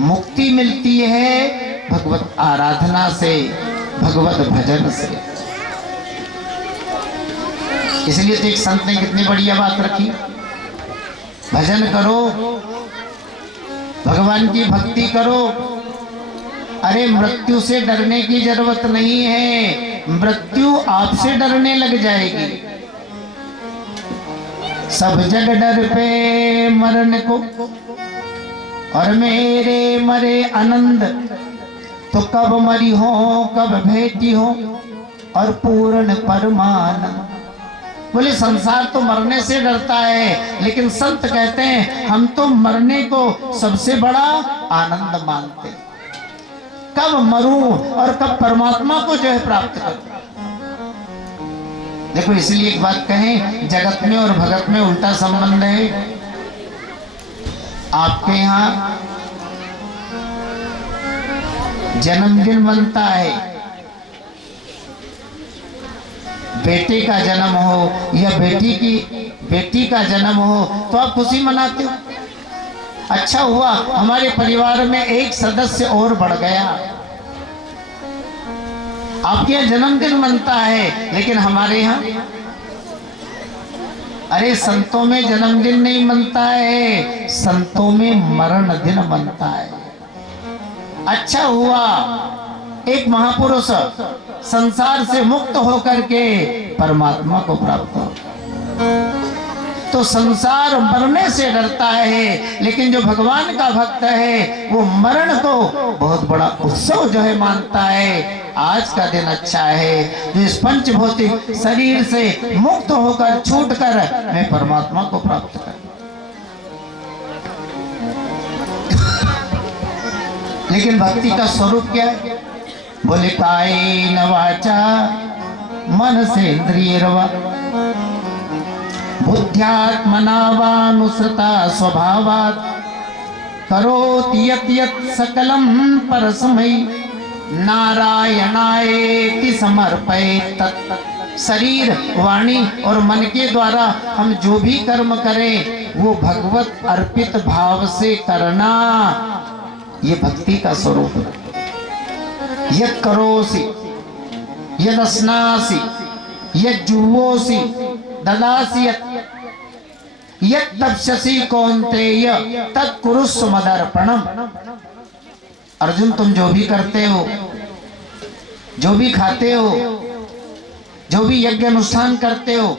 मुक्ति मिलती है भगवत आराधना से, भगवत भजन से। इसलिए तो एक संत ने कितनी बढ़िया बात रखी, भजन करो, भगवान की भक्ति करो। अरे मृत्यु से डरने की जरूरत नहीं है, मृत्यु आपसे डरने लग जाएगी। सब जग डर पे मरण को और मेरे मरे आनंद, तो कब मरी हो कब भेटी हो और पूर्ण परमानंद। बोले संसार तो मरने से डरता है, लेकिन संत कहते हैं हम तो मरने को सबसे बड़ा आनंद मानते। कब मरूं और कब परमात्मा को जो है प्राप्त करूं। देखो इसलिए एक बात कहें, जगत में और भगत में उल्टा संबंध है। आपके यहाँ जन्मदिन बनता है, बेटे का जन्म हो या बेटी का जन्म हो तो आप खुशी मनाते हो। अच्छा हुआ हमारे परिवार में एक सदस्य और बढ़ गया। आपके यहाँ जन्मदिन बनता है, लेकिन हमारे यहाँ अरे संतों में जन्मदिन नहीं बनता है, संतों में मरण दिन बनता है। अच्छा हुआ एक महापुरुष संसार से मुक्त होकर के परमात्मा को प्राप्त हो। तो संसार मरने से डरता है, लेकिन जो भगवान का भक्त है वो मरण को बहुत बड़ा उत्सव जो है मानता है। आज का दिन अच्छा है जो इस पंच भौतिक शरीर से मुक्त होकर छूटकर मैं परमात्मा को प्राप्त कर। लेकिन भक्ति का स्वरूप क्या है? बोले कायेन वाचा मन से इंद्रियर्वा बुद्ध्यात्मना वानुसृता स्वभावात् करोति यत् यत् सकलं परस्मै नारायणायेति समर्पयेत् तत्। शरीर वाणी और मन के द्वारा हम जो भी कर्म करें वो भगवत अर्पित भाव से करना, ये भक्ति का स्वरूप है। यत् करोसि यदस्नासि यज्जुवोसि ददासि यत् तपस्यसि कौन्तेय तत्कुरुष्व मदर्पणम्। अर्जुन तुम जो भी करते हो, जो भी खाते हो, जो भी यज्ञ अनुष्ठान करते हो,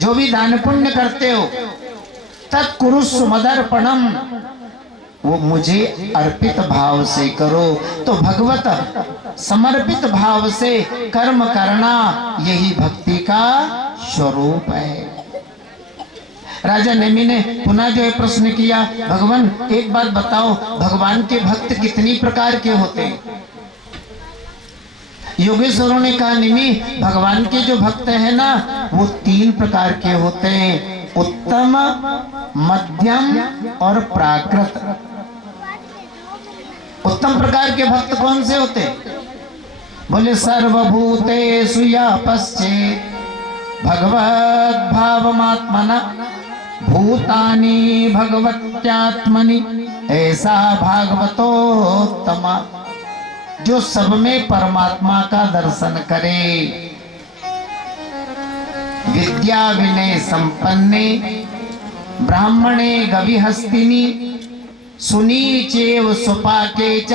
जो भी दान पुण्य करते हो, तत्कुरुष्व मदर्पणम्, वो मुझे अर्पित भाव से करो। तो भगवत समर्पित भाव से कर्म करना यही भक्ति का स्वरूप है। राजा नेमि ने पुनः जो है प्रश्न किया, भगवान एक बात बताओ, भगवान के भक्त कितनी प्रकार के होते हैं? योगेश्वरों ने कहा नेमि भगवान के जो भक्त हैं ना वो 3 प्रकार के होते हैं, उत्तम, मध्यम और प्राकृत। उत्तम प्रकार के भक्त कौन से होते? बोले सर्वभूतेषु या पश्चेत् भगवद् भावमात्मना भूतानि भगवत्यात्मनि ऐसा भागवतोत्तमा। जो सब में परमात्मा का दर्शन करे, विद्या विनय संपन्ने ब्राह्मणे गविहस्तिनि सुनीचेव सुपाके च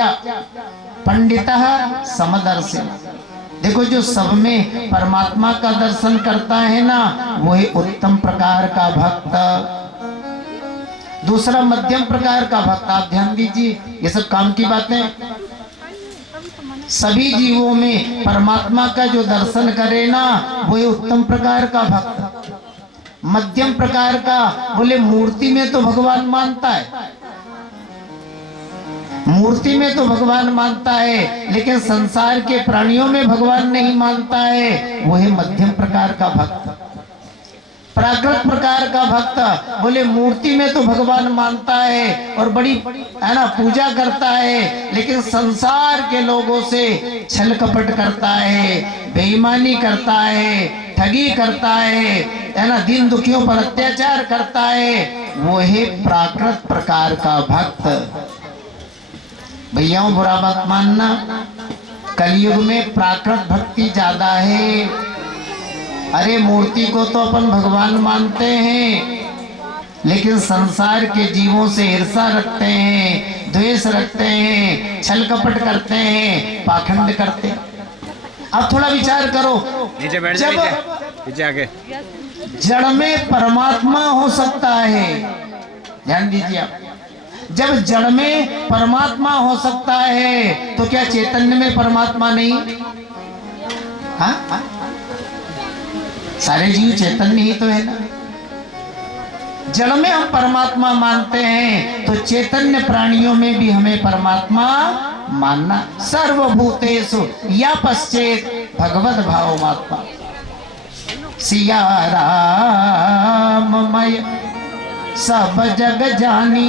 पंडितः समदर्शिन। देखो जो सब में परमात्मा का दर्शन करता है ना वही उत्तम प्रकार का भक्त। दूसरा मध्यम प्रकार का भक्त। आप ध्यान दीजिए, ये सब काम की बातें। सभी जीवों में परमात्मा का जो दर्शन करे ना वही उत्तम प्रकार का भक्त। मध्यम प्रकार का बोले मूर्ति में तो भगवान मानता है, मूर्ति में तो भगवान मानता है, लेकिन संसार के प्राणियों में भगवान नहीं मानता है, वही मध्यम प्रकार का भक्त। प्राकृत प्रकार का भक्त बोले मूर्ति में तो भगवान मानता है और बड़ी है ना पूजा करता है, लेकिन संसार के लोगों से छल कपट करता है, बेईमानी करता है, ठगी करता है ना, दीन दुखियों पर अत्याचार करता है, वो है प्राकृत प्रकार का भक्त। भैया बुरा मत मानना, कलयुग में प्राकृत भक्ति ज्यादा है। अरे मूर्ति को तो अपन भगवान मानते हैं, लेकिन संसार के जीवों से ईर्षा रखते हैं, द्वेष रखते हैं, छल कपट करते हैं, पाखंड करते हैं। अब थोड़ा विचार करो, नीचे बैठ जब नीचे आके जड़ में परमात्मा हो सकता है, ध्यान दीजिए आप, जब जड़ में परमात्मा हो सकता है तो क्या चैतन्य में परमात्मा नहीं? हाँ, सारे जीव चैतन्य ही तो है ना। जड़ में हम परमात्मा मानते हैं तो चैतन्य प्राणियों में भी हमें परमात्मा मानना। सर्वभूतेषु या पश्चेत भगवत भावमात्मा। सिया राममय सब जग जानी,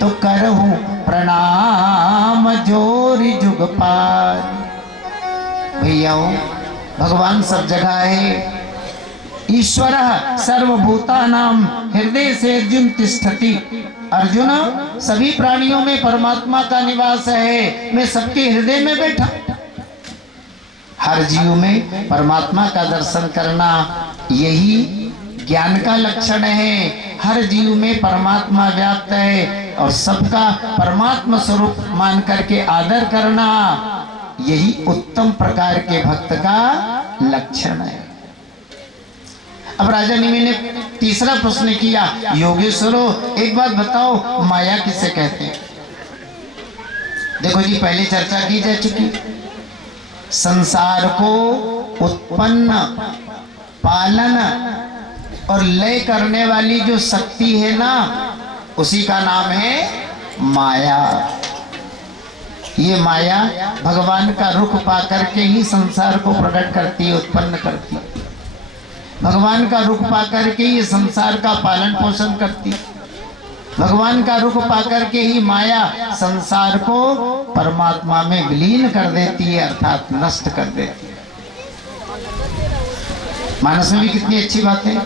तो करहूं प्रणाम जोरी जुग पार। भैया भगवान सब जगह है। ईश्वर सर्वभूतानां हृदय से अर्जुन तिष्ठति। अर्जुन, सभी प्राणियों में परमात्मा का निवास है, मैं सबके हृदय में बैठा। हर जीव में परमात्मा का दर्शन करना यही ज्ञान का लक्षण है। हर जीव में परमात्मा व्याप्त है और सबका परमात्मा स्वरूप मान करके आदर करना यही उत्तम प्रकार के भक्त का लक्षण है। अब राजा निमि ने तीसरा प्रश्न किया, योगेश्वरो एक बात बताओ, माया किसे कहते हैं? देखो जी, पहले चर्चा की जा चुकी, संसार को उत्पन्न, पालन और लय करने वाली जो शक्ति है ना, उसी का नाम है माया। ये माया भगवान का रुख पा करके ही संसार को प्रकट करती है, उत्पन्न करती है। भगवान का रुख पा करके ये संसार का पालन पोषण करती है। भगवान का रुख पा करके ही माया संसार को परमात्मा में विलीन कर देती है, अर्थात नष्ट कर देती है। मानस में भी कितनी अच्छी बात है।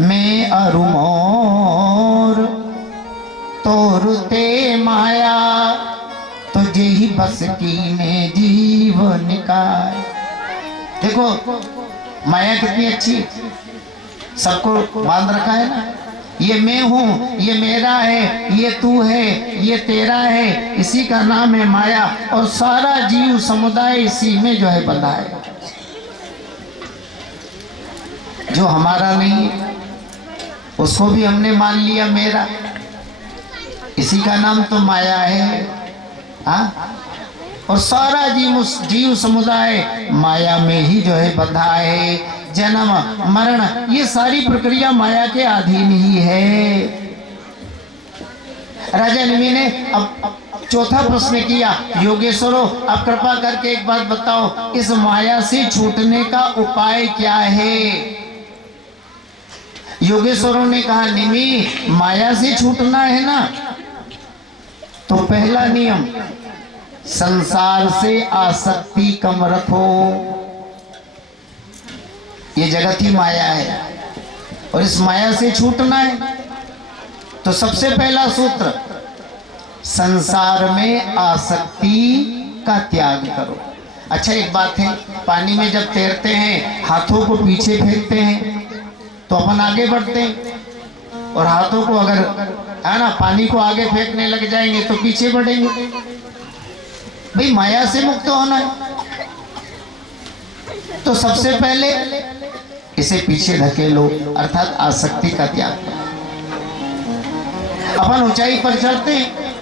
मैं अरुमोर तोरते माया, तुझे ही बस की में जीव निकाय। देखो माया कितनी अच्छी, सबको बांध रखा है ना। ये मैं हूँ, ये मेरा है, ये तू है, ये तेरा है, इसी का नाम है माया। और सारा जीव समुदाय इसी में जो है बंधा है। जो हमारा नहीं उसको भी हमने मान लिया मेरा, इसी का नाम तो माया है। हाँ, और सारा जीव समुदाय माया में ही जो है बंधा है। जन्म मरण ये सारी प्रक्रिया माया के अधीन ही है। राजा निमि ने अब चौथा प्रश्न किया, योगेश्वरो अब कृपा करके एक बात बताओ, इस माया से छूटने का उपाय क्या है? योगेश्वरों ने कहा, निमि माया से छूटना है ना, तो पहला नियम संसार से आसक्ति कम रखो। ये जगत ही माया है और इस माया से छूटना है तो सबसे पहला सूत्र, संसार में आसक्ति का त्याग करो। अच्छा एक बात है, पानी में जब तैरते हैं हाथों को पीछे फेंकते हैं तो अपन आगे बढ़ते हैं, और हाथों को अगर है ना पानी को आगे फेंकने लग जाएंगे तो पीछे बढ़ेंगे। भाई माया से मुक्त होना है तो सबसे पहले इसे पीछे धकेलो, अर्थात आसक्ति का त्याग करो। अपन ऊंचाई पर चढ़ते हैं,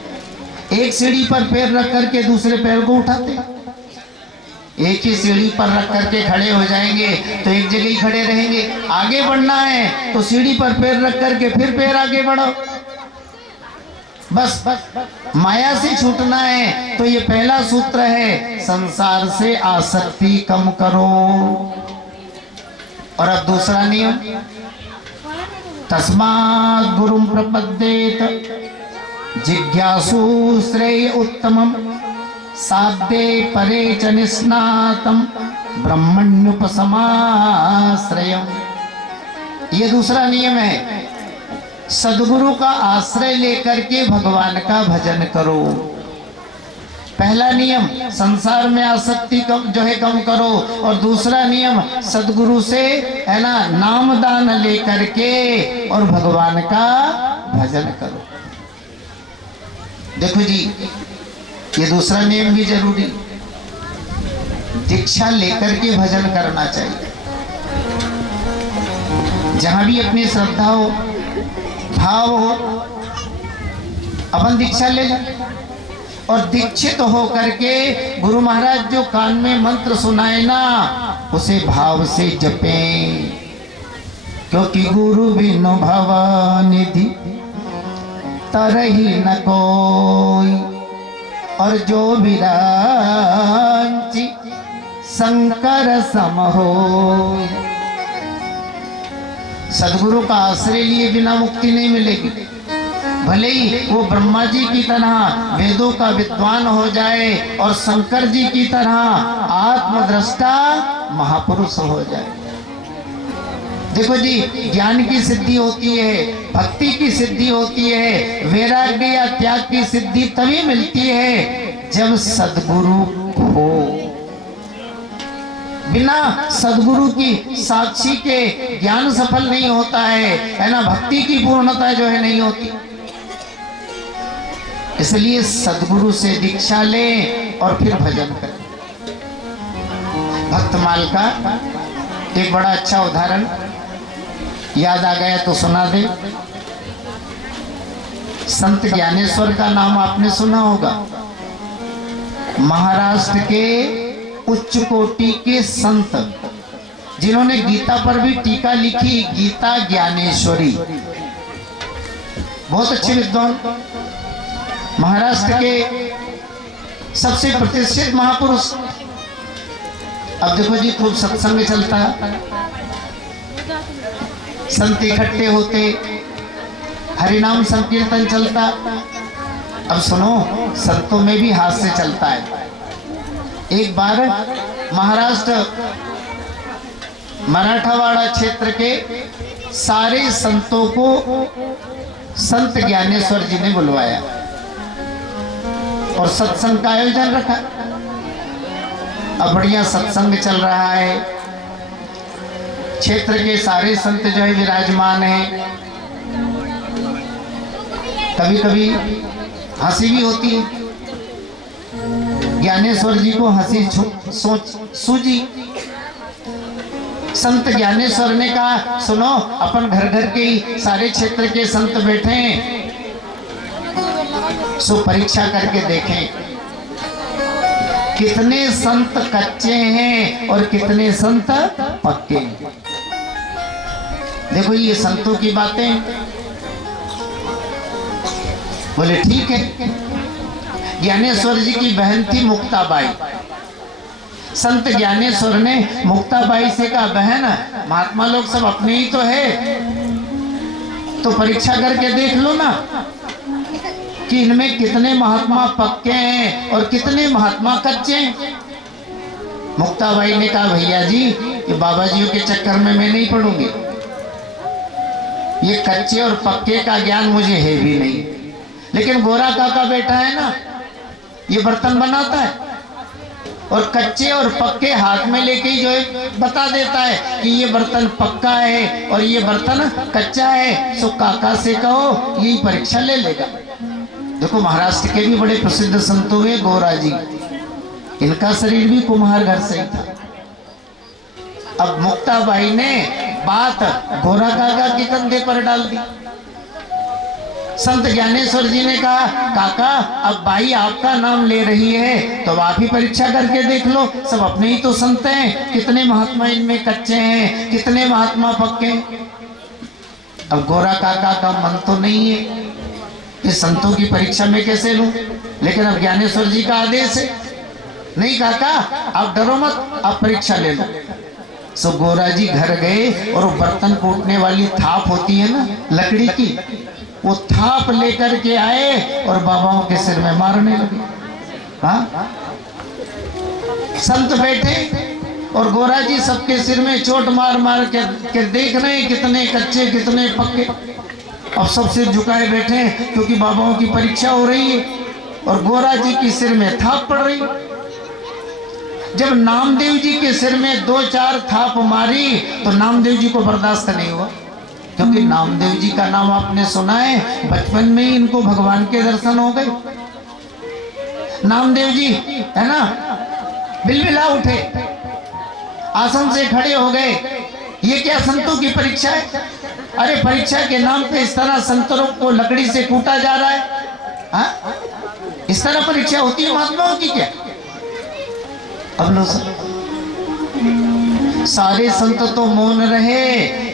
एक सीढ़ी पर पैर रख करके दूसरे पैर को उठाते हैं। एक ही सीढ़ी पर रख करके खड़े हो जाएंगे तो एक जगह ही खड़े रहेंगे। आगे बढ़ना है तो सीढ़ी पर पैर रख करके फिर पैर आगे बढ़ो। बस माया से छूटना है तो ये पहला सूत्र है, संसार से आसक्ति कम करो। और अब दूसरा नियम, तस्मात् गुरुं प्रपद्येत जिज्ञासु श्रेय उत्तमम् साध्ये परे च निस्नातम् ब्रह्मण्युपसमाश्रयम्। ये दूसरा नियम है। सदगुरु का आश्रय लेकर के भगवान का भजन करो। पहला नियम संसार में आसक्ति कम करो, और दूसरा नियम सदगुरु से है ना नाम दान लेकर के और भगवान का भजन करो। देखो जी, ये दूसरा नियम भी जरूरी, दीक्षा लेकर के भजन करना चाहिए। जहां भी अपनी श्रद्धा हो, भाव हो, अपन दीक्षा ले जाए और दीक्षित हो करके गुरु महाराज जो कान में मंत्र सुनाए ना, उसे भाव से जपें, क्योंकि गुरु बिनु भवनिधि तरही न कोई, और जो विरांची शंकर सम होय। सदगुरु का आश्रय लिए बिना मुक्ति नहीं मिलेगी। भले ही वो ब्रह्मा जी की तरह वेदों का विद्वान हो जाए और शंकर जी की तरह आत्मद्रष्टा महापुरुष हो जाए। देखो जी, ज्ञान की सिद्धि होती है, भक्ति की सिद्धि होती है, वैराग्य या त्याग की सिद्धि तभी मिलती है जब सदगुरु हो। बिना सदगुरु की साक्षी के ज्ञान सफल नहीं होता है ना, भक्ति की पूर्णता जो है नहीं होती। इसलिए सदगुरु से दीक्षा लें और फिर भजन करें। भक्तमाल का एक बड़ा अच्छा उदाहरण याद आ गया तो सुना दे। संत ज्ञानेश्वर का नाम आपने सुना होगा। महाराष्ट्र के उच्च कोटि के संत जिन्होंने गीता पर भी टीका लिखी, गीता ज्ञानेश्वरी, बहुत अच्छे विद्वान, महाराष्ट्र के सबसे प्रतिष्ठित महापुरुष। अब देखो जी, खूब सत्संग चलता, संत इकट्ठे होते, हरिनाम संकीर्तन चलता। अब सुनो, संतों में भी हास्य चलता है। एक बार महाराष्ट्र मराठावाड़ा क्षेत्र के सारे संतों को संत ज्ञानेश्वर जी ने बुलवाया और सत्संग का आयोजन रखा। अब बढ़िया सत्संग चल रहा है, क्षेत्र के सारे संत जो है विराजमान हैं। कभी कभी हंसी भी होती है। ज्ञानेश्वर जी को हंसी सूझी। संत ज्ञानेश्वर ने कहा, सुनो, अपन घर घर के ही सारे क्षेत्र के संत बैठे हैं, सो परीक्षा करके देखें कितने संत कच्चे हैं और कितने संत पक्के हैं। देखो ये संतों की बातें। बोले ठीक है। ज्ञानेश्वर जी की बहन थी मुक्ताबाई। संत ज्ञानेश्वर ने मुक्ताबाई से कहा, बहन, महात्मा लोग सब अपने ही तो है, तो परीक्षा करके देख लो ना कि इनमें कितने महात्मा पक्के हैं और कितने महात्मा कच्चे हैं। मुक्ताबाई ने कहा, भैया जी, ये बाबा जियों के चक्कर में मैं नहीं पढ़ूंगी, ये कच्चे और पक्के का ज्ञान मुझे है भी नहीं। लेकिन गोरा काका बेटा है ना, ये बर्तन बनाता है और कच्चे और पक्के हाथ में लेके जो है बता देता है कि ये बर्तन पक्का है और ये बर्तन कच्चा है। सो काका से कहो, यही परीक्षा ले लेगा। देखो, महाराष्ट्र के भी बड़े प्रसिद्ध संत हुए गोरा जी, इनका शरीर भी कुम्हार घर से ही था। अब मुक्ताबाई ने बात गोरा काका के कंधे पर डाल दी। संत ज्ञानेश्वर जी ने कहा, काका, अब बाई आपका नाम ले रही है तो आप ही परीक्षा करके देख लो, सब अपने ही तो संत हैं, कितने महात्मा इनमें कच्चे हैं, कितने महात्मा पक्के। अब गोरा काका का मन तो नहीं है कि संतों की परीक्षा में कैसे लूं, लेकिन अब ज्ञानेश्वर जी का आदेश है, नहीं काका आप डरो मत, आप परीक्षा ले लो। सो गोरा जी घर गए और बर्तन कूटने वाली थाप होती है ना लकड़ी की, वो थाप लेकर के आए और बाबाओं के सिर में मारने लगे। हाँ, संत बैठे और गोरा जी सबके सिर में चोट मार मार के देख रहे हैं कितने कच्चे कितने पक्के। अब सब सिर झुकाए बैठे हैं क्योंकि बाबाओं की परीक्षा हो रही है और गोरा जी की सिर में थाप पड़ रही। जब नामदेव जी के सिर में 2-4 थाप मारी तो नामदेव जी को बर्दाश्त नहीं हुआ, क्योंकि नामदेव जी का नाम आपने सुना है, बचपन में ही इनको भगवान के दर्शन हो गए। नामदेव जी है ना बिलबिला उठे, आसन से खड़े हो गए। ये क्या संतों की परीक्षा है? अरे परीक्षा के नाम पे इस तरह संतों को लकड़ी से कूटा जा रहा है। हाँ? इस तरह परीक्षा होती है महात्माओं की क्या? अब लो सारे संत तो मौन रहे,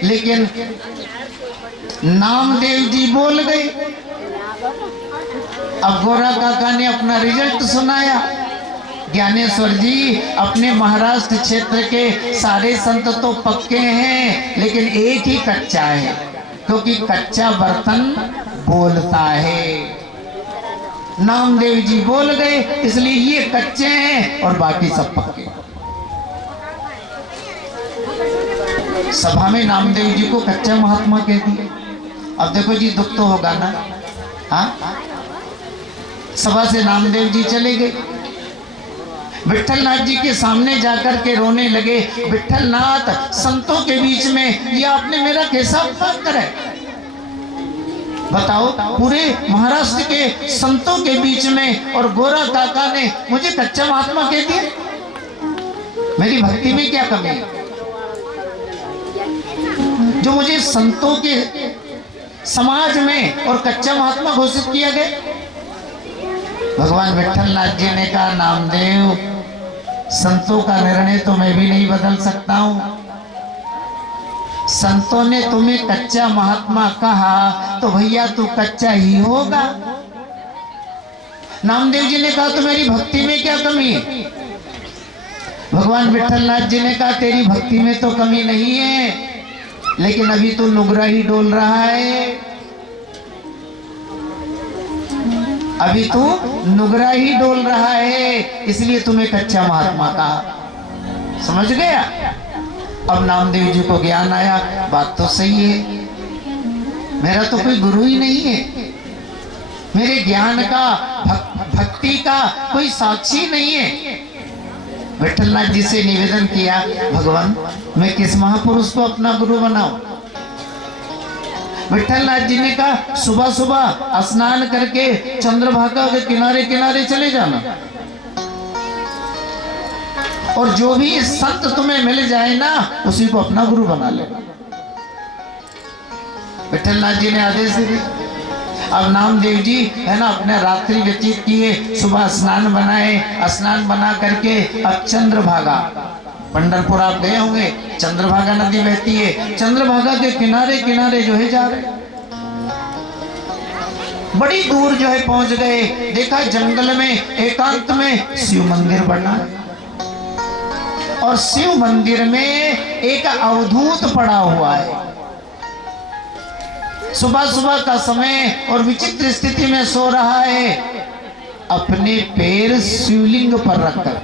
लेकिन नामदेव जी बोल गए। अब गोरा काका ने अपना रिजल्ट सुनाया। ज्ञानेश्वर जी अपने महाराष्ट्र क्षेत्र के सारे संत तो पक्के हैं, लेकिन एक ही कच्चा है, क्योंकि कच्चा बर्तन बोलता है। नामदेव जी बोल गए, इसलिए ये कच्चे हैं और बाकी सब पक्के। सभा में नामदेव जी को कच्चा महात्मा कह दिए। अब देखो जी दुख तो होगा ना। हाँ, सभा से नामदेव जी चले गए, विट्ठलनाथ जी के सामने जाकर के रोने लगे। विट्ठलनाथ, संतों के बीच में ये आपने मेरा कैसा अपमान करा है? बताओ, पूरे महाराष्ट्र के संतों के बीच में और गोरा काका ने मुझे कच्चा महात्मा कह दिया। मेरी भक्ति में क्या कमी है जो मुझे संतों के समाज में और कच्चा महात्मा घोषित किया गया? भगवान विट्ठलनाथ जी ने कहा, नामदेव, संतों का निर्णय तो मैं भी नहीं बदल सकता हूं। संतों ने तुम्हें कच्चा महात्मा कहा तो भैया तू कच्चा ही होगा। नामदेव जी ने कहा, तो मेरी भक्ति में क्या कमी है? भगवान विट्ठलनाथ जी ने कहा, तेरी भक्ति में तो कमी नहीं है, लेकिन अभी तू नुगरा ही डोल रहा है। अभी तू नुगरा ही डोल रहा है, इसलिए तुम्हें कच्चा महात्मा कहा। समझ गया? अब नामदेव जी को ज्ञान आया, बात तो सही है, मेरा तो कोई गुरु ही नहीं है, मेरे ज्ञान का भक्ति का कोई साक्षी नहीं है। विट्ठलनाथ जी से निवेदन किया, भगवान मैं किस महापुरुष को अपना गुरु बनाऊं? विट्ठलनाथ जी ने कहा, सुबह सुबह स्नान करके चंद्रभागा के किनारे किनारे चले जाना, और जो भी संत तुम्हें मिल जाए ना उसी को अपना गुरु बना ले। विट्ठलनाथ जी ने आदेश दिया। अब नामदेव जी है ना अपने रात्रि व्यतीत किए, सुबह स्नान बनाए, स्नान बना करके अब चंद्रभागा, पंढरपुर आप गए होंगे, चंद्रभागा नदी बहती है, चंद्रभागा के किनारे किनारे जो है जा रहे। बड़ी दूर जो है पहुंच गए, देखा जंगल में एकांत में शिव मंदिर बना, और शिव मंदिर में एक अवधूत पड़ा हुआ है। सुबह सुबह का समय और विचित्र स्थिति में सो रहा है, अपने पैर शिवलिंग पर रखकर,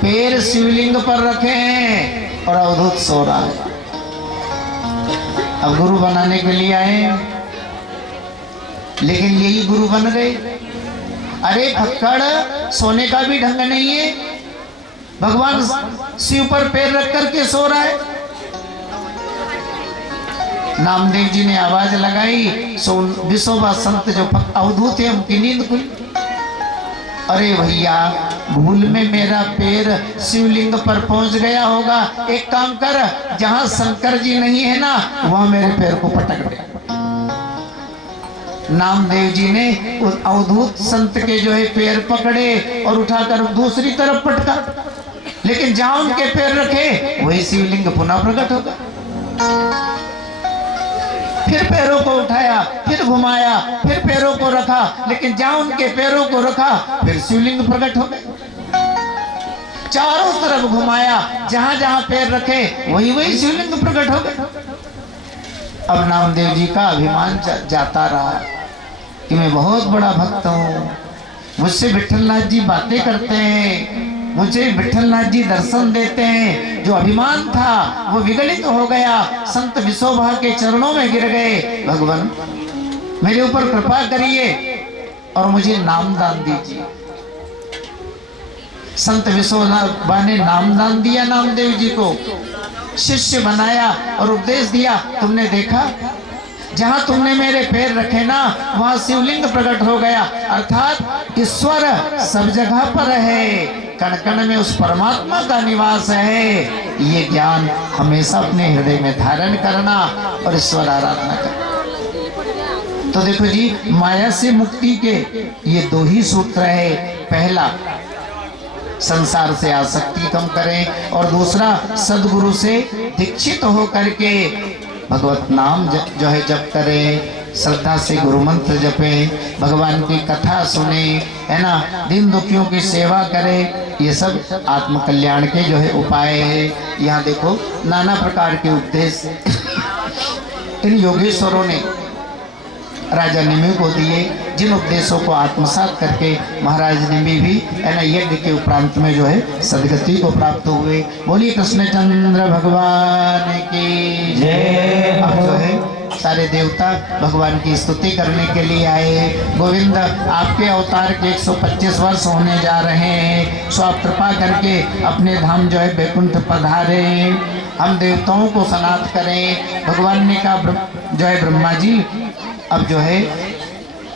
पैर शिवलिंग पर रखे हैं और अवधूत सो रहा है। अब गुरु बनाने के लिए आए, लेकिन यही गुरु बन गए। अरे फक्कड़, सोने का भी ढंग नहीं है, भगवान शिव पर पैर रख करके सो रहा है। नामदेव जी ने आवाज लगाई, सो विशोबा संत जो अवधूत है उनकी नींद खुली। अरे भैया, भूल में मेरा पैर शिवलिंग पर पहुंच गया होगा, एक काम कर, जहां शंकर जी नहीं है ना वहां मेरे पैर को पटक दे। नामदेव जी ने उस अवधूत संत के जो है पैर पकड़े और उठाकर दूसरी तरफ पटका, लेकिन जहां उनके पैर रखे वही शिवलिंग पुनः प्रकट होगा। फिर पैरों को उठाया, फिर घुमाया, फिर पैरों को रखा, लेकिन जहां उनके पैरों को रखा फिर शिवलिंग प्रकट हो गए। चारों तरफ घुमाया, जहां जहां पैर रखे वही वही शिवलिंग प्रकट हो गए। अब नामदेव जी का अभिमान जाता रहा कि मैं बहुत बड़ा भक्त हूँ, मुझसे विट्ठलनाथ जी बातें करते हैं, मुझे विठलनाथ जी दर्शन देते हैं। जो अभिमान था वो विगलित हो गया, संत विशोभा के चरणों में गिर गए। भगवान मेरे ऊपर कृपा करिए और मुझे नामदान दीजिए। संत विशोभा ने नामदान दिया, नामदेव जी को शिष्य बनाया और उपदेश दिया। तुमने देखा, जहां तुमने मेरे पैर रखे ना, वहां शिवलिंग प्रकट हो गया। अर्थात ईश्वर सब जगह पर है, कण कण में उस परमात्मा का निवास है। ये ज्ञान हमेशा अपने हृदय में धारण करना और ईश्वर आराधना करना। तो देखो जी, माया से मुक्ति के ये दो ही सूत्र है। पहला, संसार से आसक्ति कम करें, और दूसरा, सदगुरु से दीक्षित हो करके भगवत नाम जो है जप करें, श्रद्धा से गुरु मंत्र जपें, भगवान की कथा सुने, है ना, दिन दुखियों की सेवा करें। ये सब आत्म कल्याण के जो है उपाय है। यहाँ देखो, नाना प्रकार के उपदेश इन योगेश्वरों ने राजा निमि को दिए, जिन उपदेशों को आत्मसात करके महाराज निमि भी, है ना, यज्ञ के उपरांत में जो है सदगति को प्राप्त हुए। बोलिए कृष्णचंद्र भगवान की जय। अब जो है सारे देवता भगवान की स्तुति करने के लिए आए। गोविंद, आपके अवतार के 125 वर्ष होने जा रहे हैं, सो आप कृपा करके अपने धाम जो है बैकुंठ पधारे, हम देवताओं को सनाथ करें। भगवान ने कहा, जो है ब्रह्मा जी, अब जो है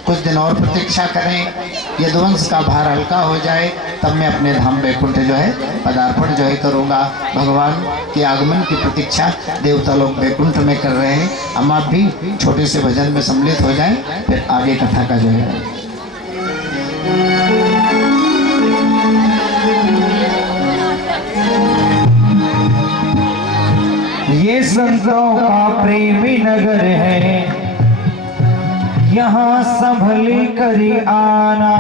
कुछ दिन और प्रतीक्षा करें, यदुवंश का भार हल्का हो जाए, तब मैं अपने धाम बैकुंठ जो है पदार्पण जो है करूँगा। भगवान के आगमन की प्रतीक्षा देवता लोग बैकुंठ में कर रहे हैं। हम आप भी छोटे से भजन में सम्मिलित हो जाएं, फिर आगे कथा का जो है। ये संतों का प्रेमी नगर है, यहाँ संभल कर आना।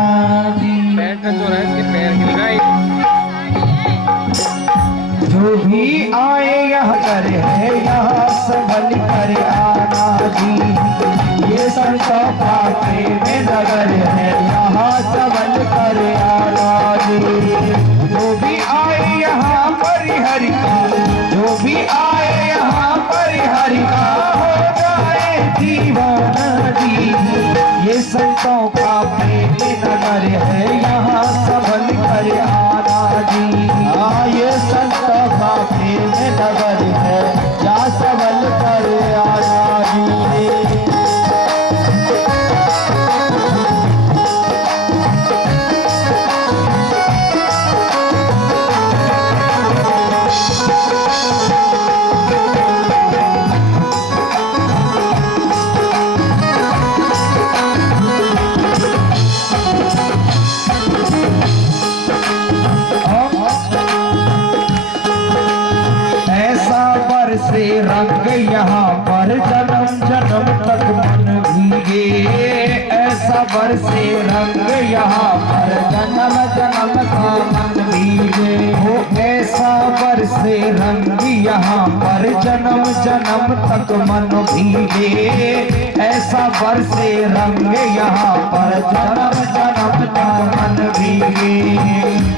जो भी आए यहाँ कर है, यहाँ संभल कर आना जी। ये संतों का प्रेमी नगर है, यहाँ संभल कर आना जी। जो भी आए यहाँ पर हरि का, जो भी आए यहाँ पर हरि का हो जाए दीवाना जी। ये संतों का प्रेमी नगर है, यहाँ संभल कर आना जी। हाँ, ये संतों का प्रेमी नगर है, यहाँ संभल कर आना जी। रंग यहाँ पर जन्म जन्म तक मन भीगे। ऐसा बरसे रंग यहाँ पर जन्म जन्म का मन भीगे। हो ऐसा बरसे रंग यहाँ पर जन्म जन्म तक मन भीगे। ऐसा बरसे रंग यहाँ पर जन्म जन्म तक मन भीगे।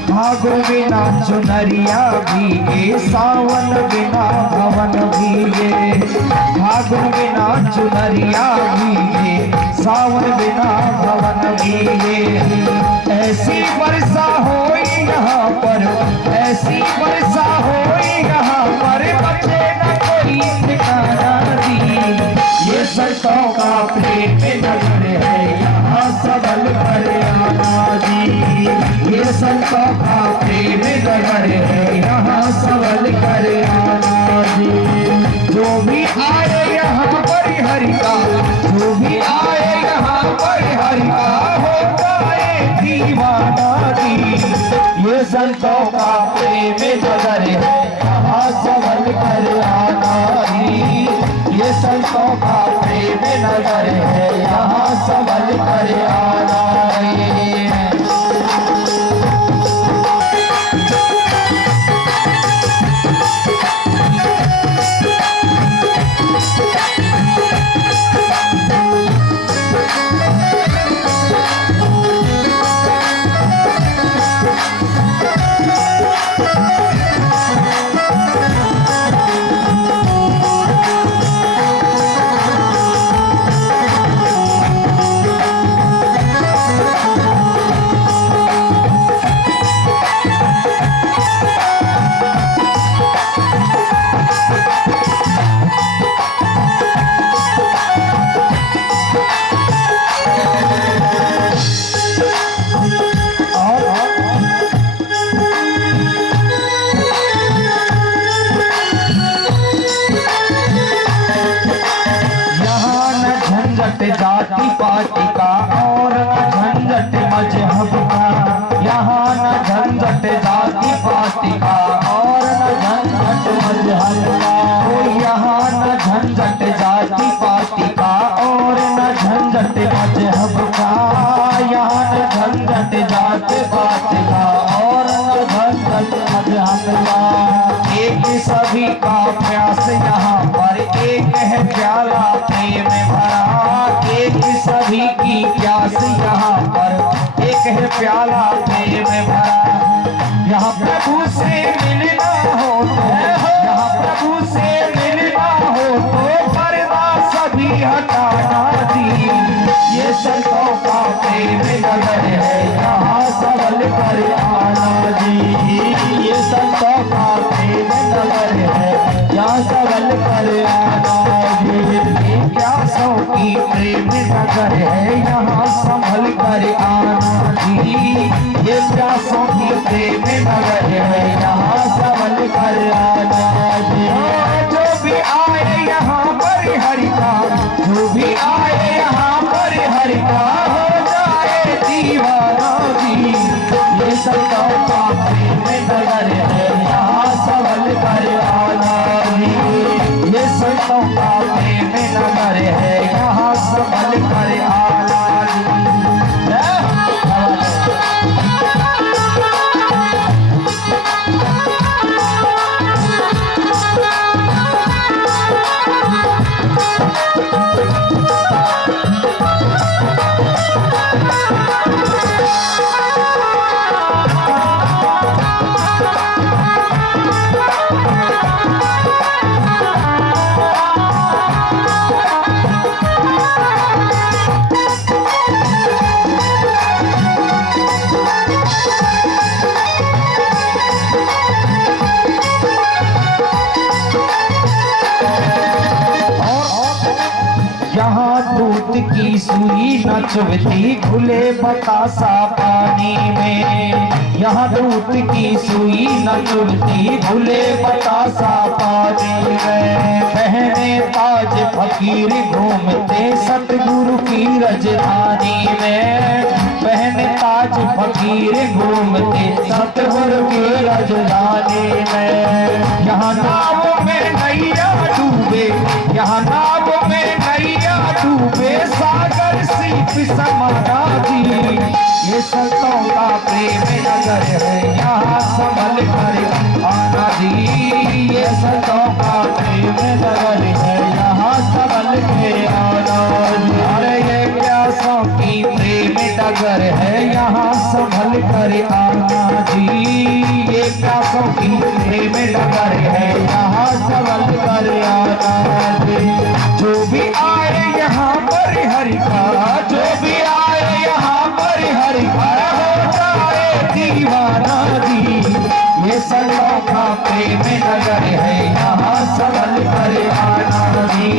फागुन बिना चुनरिया भीगे, सावन बिना भवन भीगे। फागुन बिना चुनरिया भीगे, सावन बिना भवन भीगे। ऐसी वर्षा होई यहाँ पर, ऐसी वर्षा होई यहाँ पर, बचे न कोई ठिकाना दी। ये संतों का प्रेम नगर है, यहाँ सबल कर आना जी। ये संतों का प्रेम नगर है, यहाँ सबल कर आना जी। जो भी आए यहाँ पर हरि का, जो भी आए यहाँ पर हरि का हो जाए दीवाना जी। ये संतों का प्रेम नगर है, यहाँ सबल कर आना जी। ये संतों का प्रेम नगर है, यहाँ सबल कर आना जी। पार्टी का और न झंझट मजहब का। यहाँ न झंझट जाति पार्टी का और न झंझट मजहब का। ओ यहाँ न झंझट जाति पार्टी का और न झंझट मजहब का। यहाँ न झंझट जाति पार्टी का और न झंझट मजहब का। एक सभी का प्यास यहाँ पर एक है प्याला प्रेम भरा। एक सभी की प्यास यहाँ पर एक है प्याला प्रेम भरा। यहाँ प्रभु से मिलना हो तो, यहाँ प्रभु से मिलना हो तो पर्दा सभी हटाना जी। ये संतों का प्रेम नगर है, यहाँ सबल कर आना जी। ये संतों का प्रेम नगर है, यहाँ सबल कर आना जी। प्यासों की प्रेम नगर है, यहाँ संभल कर आना जी। ये प्यासों की प्रेम नगर है, यहाँ संभल कर आना जी। जो भी आए यहाँ पर हरि का, जो भी आए यहाँ पर हरि का हो जाए दीवाना जी। ये संतों का प्रेम नगर है, यहाँ संभल कर आना जी। ये संतों का प्रेम नगर है, यहाँ संभल कर आना जी। यहाँ दूध की सुई न चुभती खुले बतासा पानी में। यहाँ दूध की सुई न चुभती खुले बतासा पानी में। पहने ताज फकीर घूमते सतगुरु की राजधानी में। पहने ताज फकीर घूमते सतगुरु की राजधानी में। यहाँ नाव में नैया डूबे, यहाँ नाव में नैया डूबे सागर सीप समाना जी। ये संतों का प्रेम नगर है, यहाँ संभल कर आना जी। ये संतों का प्रेम नगर है, यहाँ संभल के आना जी। अरे ये प्यासों की प्रेम नगर है, यहाँ संभल कर आना जी। ये प्यासों की प्रेम नगर है, यहाँ संभल कर आना जी। जो भी आए यहाँ पर हरि का, जो भी आए यहाँ पर हरि का हो जाए दीवाना जी। ये संतों का प्रेम नगर है, यहाँ संभल कर आना जी।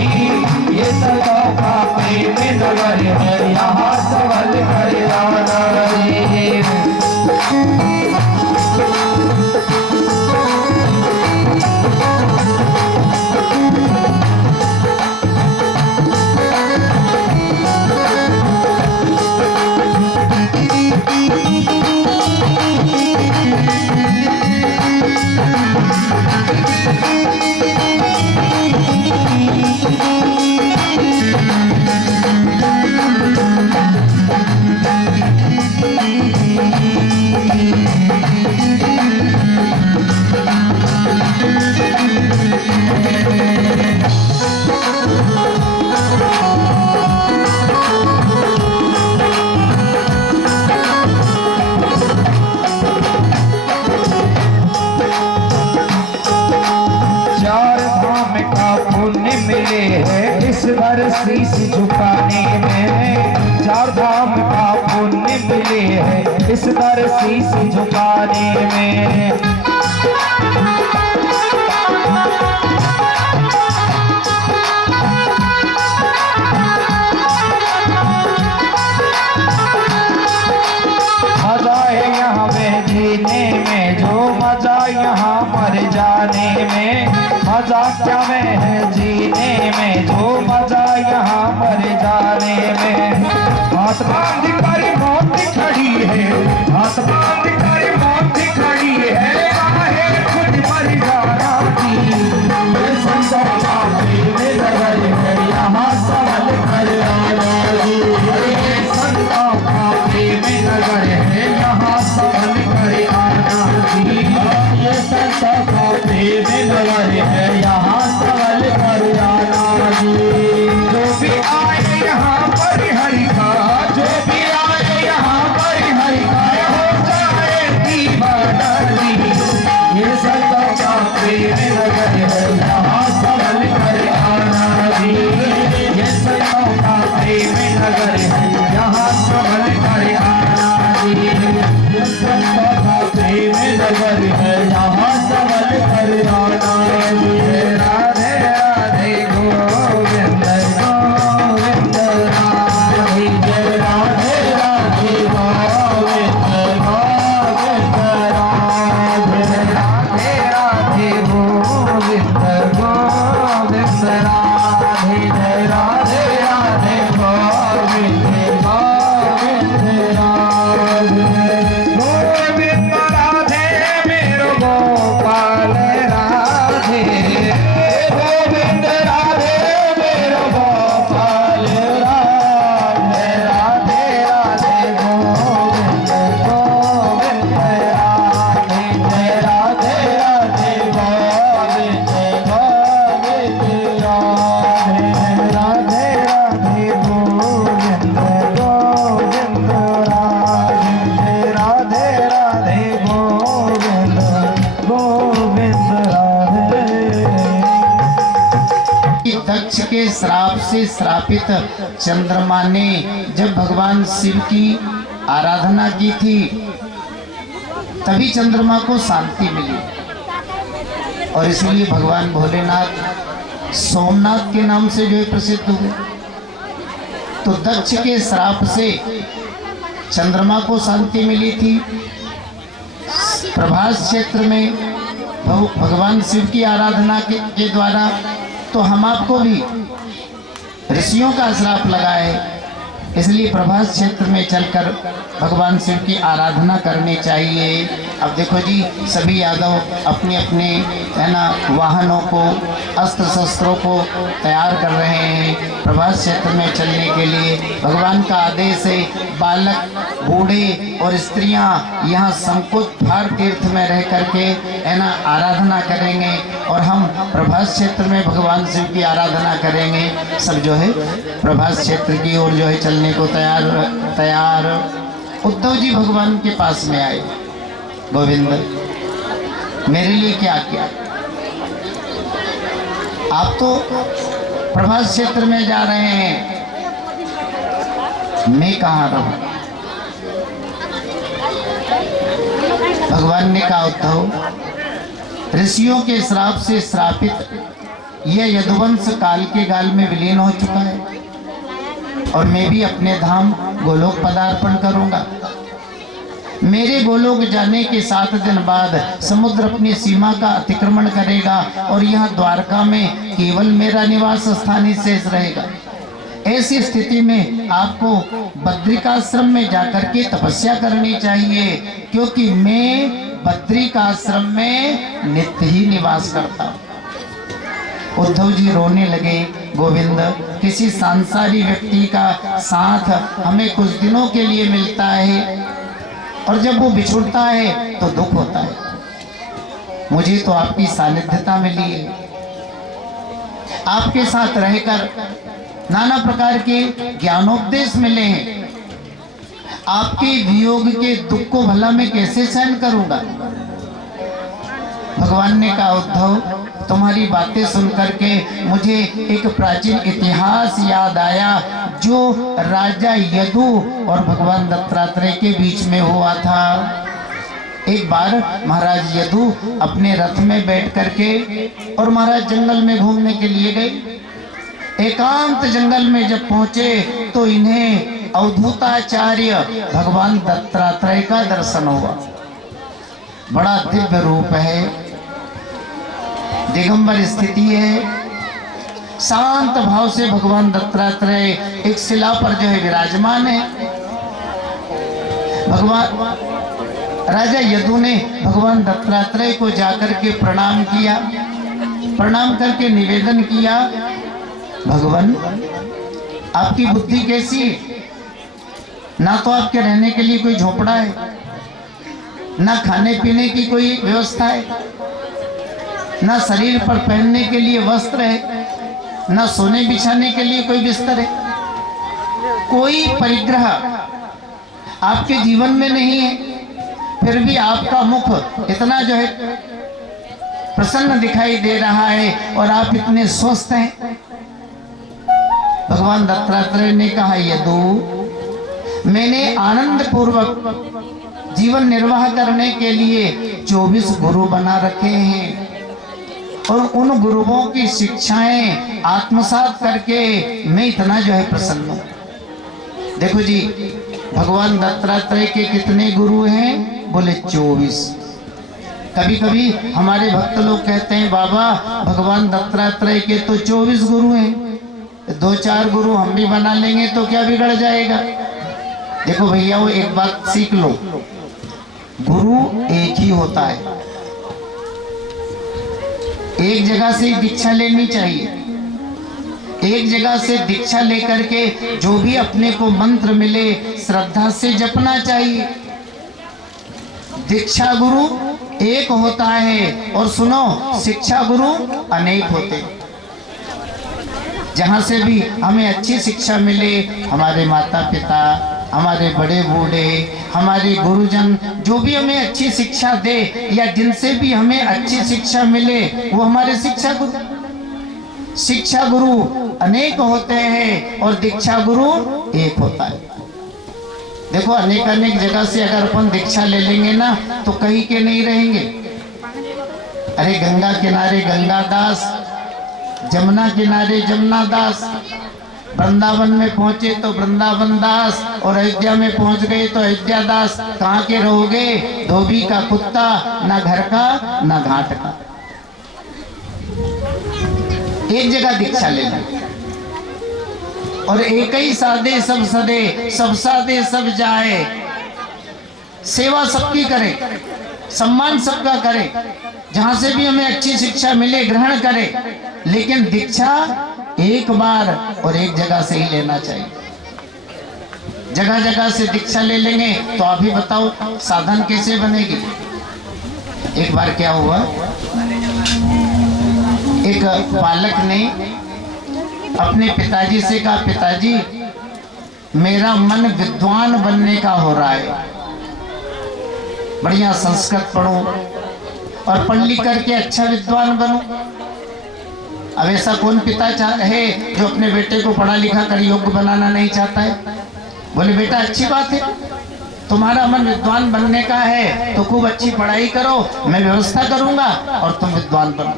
ये संतों का प्रेम नगर है, यहाँ संभल कर आना जी। पर शीश झुकाने में, चार धाम का पुण्य मिले है इस पर शीश झुकाने में। मजा है यहाँ में जीने में, जो मजा यहाँ मर जाने में। मजा क्या में है जीने में, जो मजा यहाँ मर जाने में। हाथ बांध कर मौत खड़ी है, हाथ बांध कर मौत खड़ी है, आहे खुद मर जाना की। ये संतों का प्रेम नगर है, यहाँ सवाल कर आना जी। ये संतों का प्रेम नगर है, यहाँ सवाल कर आना जी। ये संतों का प्रेम नगर है, यहाँ सवाल कर आना जी। जो भी आए यहाँ पर हरि का, जो भी आए यहाँ पर हरि का, हो जाए दीवाना जी। ये संतों का प्रेम नगर है, यहाँ सवाल कर आना जी। ये संतों का प्रेम नगर है, यहाँ सवाल कर आना जी। ये संतों का प्रेम नगर है, यहाँ सवाल कर आना जी। राधे राधे गोविंद गोविंद राधे, जय राधे राधे गोविंद गोविंद राधे, राधे राधे गोविंद गोविंद राधे, जय राधे राधे गोविंद गोविंद राधे। गोविंद राधे मेरो गोपाल राधे, गोविंद राधे मेरो गोपाल राधे, राधे राधे गोविंद गोविंद राधे, जय राधे राधे गोविंद गोविंद राधे, राधे राधे गोविंद गोविंद राधे, जय राधे राधे गोविंद गोविंद राधे। कि दक्ष के श्राप से श्रापित चंद्रमा ने जब भगवान शिव की आराधना की थी, तभी चंद्रमा को शांति मिली, और इसलिए भगवान भोलेनाथ सोमनाथ के नाम से जो है प्रसिद्ध हुए। तो दक्ष के श्राप से चंद्रमा को शांति मिली थी। प्रभास क्षेत्र में भगवान शिव की आराधना के द्वारा तो हम आपको भी ऋषियों का श्राप लगा है, इसलिए प्रभास क्षेत्र में चलकर भगवान शिव की आराधना करनी चाहिए। अब देखो जी, सभी यादव अपने अपने है ना वाहनों को, अस्त्र शस्त्रों को तैयार कर रहे हैं प्रभास क्षेत्र में चलने के लिए। भगवान का आदेश है, बालक, बूढ़े और स्त्रियां यहाँ संकुच भार तीर्थ में रह करके है ना आराधना करेंगे, और हम प्रभास क्षेत्र में भगवान शिव की आराधना करेंगे। सब जो है प्रभास क्षेत्र की ओर जो है चलने को तैयार। उद्धव जी भगवान के पास में आए, गोविंद मेरे लिए क्या किया? आप तो प्रभास क्षेत्र में जा रहे हैं, मैं कहाँ रहूं? भगवान ने कहा, उद्धव ऋषियों के श्राप से श्रापित यह यदुवंश काल के गाल में विलीन हो चुका है, और मैं भी अपने धाम गोलोक पदार्पण करूंगा। मेरे गोलोक जाने के 7 दिन बाद समुद्र अपनी सीमा का अतिक्रमण करेगा, और यहाँ द्वारका में केवल मेरा निवास स्थान ही शेष रहेगा। ऐसी स्थिति में आपको बद्रिकाश्रम में जाकर के तपस्या करनी चाहिए, क्योंकि मैं बद्रिकाश्रम में नित्य ही निवास करता हूँ। उद्धव जी रोने लगे, गोविंद किसी सांसारिक व्यक्ति का साथ हमें कुछ दिनों के लिए मिलता है, और जब वो बिछुड़ता है तो दुख होता है। मुझे तो आपकी सानिध्यता मिली है, आपके साथ रहकर नाना प्रकार के ज्ञानोपदेश मिले हैं। आपके वियोग के दुख को भला मैं कैसे सहन करूंगा? भगवान ने कहा, उद्धव तुम्हारी बातें सुन करके मुझे एक प्राचीन इतिहास याद आया, जो राजा यदु और भगवान दत्तात्रेय के बीच में हुआ था। एक बार महाराज यदु अपने रथ में बैठ करके और महाराज जंगल में घूमने के लिए गए। एकांत जंगल में जब पहुंचे तो इन्हें अवधूताचार्य भगवान दत्तात्रेय का दर्शन हुआ। बड़ा दिव्य रूप है, दिगंबर स्थिति है, शांत भाव से भगवान दत्तात्रेय एक शिला पर जो है विराजमान है। भगवान राजा यदु ने भगवान दत्तात्रेय को जाकर के प्रणाम किया, प्रणाम करके निवेदन किया, भगवान आपकी बुद्धि कैसी है? ना तो आपके रहने के लिए कोई झोपड़ा है, ना खाने पीने की कोई व्यवस्था है, ना शरीर पर पहनने के लिए वस्त्र है, ना सोने बिछाने के लिए कोई बिस्तर है, कोई परिग्रह आपके जीवन में नहीं है। फिर भी आपका मुख इतना जो है प्रसन्न दिखाई दे रहा है और आप इतने स्वस्थ हैं। भगवान दत्तात्रेय ने कहा, यदु मैंने आनंद पूर्वक जीवन निर्वाह करने के लिए 24 गुरु बना रखे हैं और उन गुरुओं की शिक्षाएं आत्मसात करके मैं इतना जो है प्रसन्न हूं। देखो जी, भगवान दत्तात्रेय के कितने गुरु हैं? बोले 24। कभी कभी हमारे भक्त लोग कहते हैं, बाबा भगवान दत्तात्रेय के तो 24 गुरु हैं, 2-4 गुरु हम भी बना लेंगे तो क्या बिगड़ जाएगा? देखो भैया, वो एक बात सीख लो, गुरु एक ही होता है। एक जगह से दीक्षा लेनी चाहिए, एक जगह से दीक्षा लेकर के जो भी अपने को मंत्र मिले श्रद्धा से जपना चाहिए। दीक्षा गुरु एक होता है और सुनो, शिक्षा गुरु अनेक होते हैं। जहाँ से भी हमें अच्छी शिक्षा मिले, हमारे माता पिता, हमारे बड़े बूढ़े, हमारे गुरुजन जो भी हमें अच्छी शिक्षा दे या जिनसे भी हमें अच्छी शिक्षा मिले, वो हमारे शिक्षा गुरु। शिक्षा गुरु अनेक होते हैं और दीक्षा गुरु एक होता है। देखो, अनेक अनेक जगह से अगर अपन दीक्षा ले लेंगे ना तो कहीं के नहीं रहेंगे। अरे गंगा किनारे गंगा दास, जमुना किनारे जमुना दास, वृंदावन में पहुंचे तो वृंदावन दास, और अयोध्या में पहुंच गए तो अयोध्या दास। कहाँ के रहोगे? धोबी का कुत्ता, ना घर का ना घाट का। एक जगह दीक्षा लेना और एक ही साधे सब सदे, सब साधे सब जाए। सेवा सबकी करें, सम्मान सबका करें, जहां से भी हमें अच्छी शिक्षा मिले ग्रहण करें, लेकिन दीक्षा एक बार और एक जगह से ही लेना चाहिए। जगह जगह से दीक्षा ले लेंगे तो अभी बताओ साधन कैसे बनेगी? एक बार क्या हुआ, एक बालक ने अपने पिताजी से कहा, पिताजी मेरा मन विद्वान बनने का हो रहा है, बढ़िया संस्कृत पढ़ूं और पढ़ लिख करके अच्छा विद्वान बनूं। अब ऐसा कौन पिता है जो अपने बेटे को पढ़ा लिखा कर योग्य बनाना नहीं चाहता है? बोले बेटा अच्छी बात है, तुम्हारा मन विद्वान बनने का है तो खूब अच्छी पढ़ाई करो, मैं व्यवस्था करूंगा और तुम विद्वान बनो।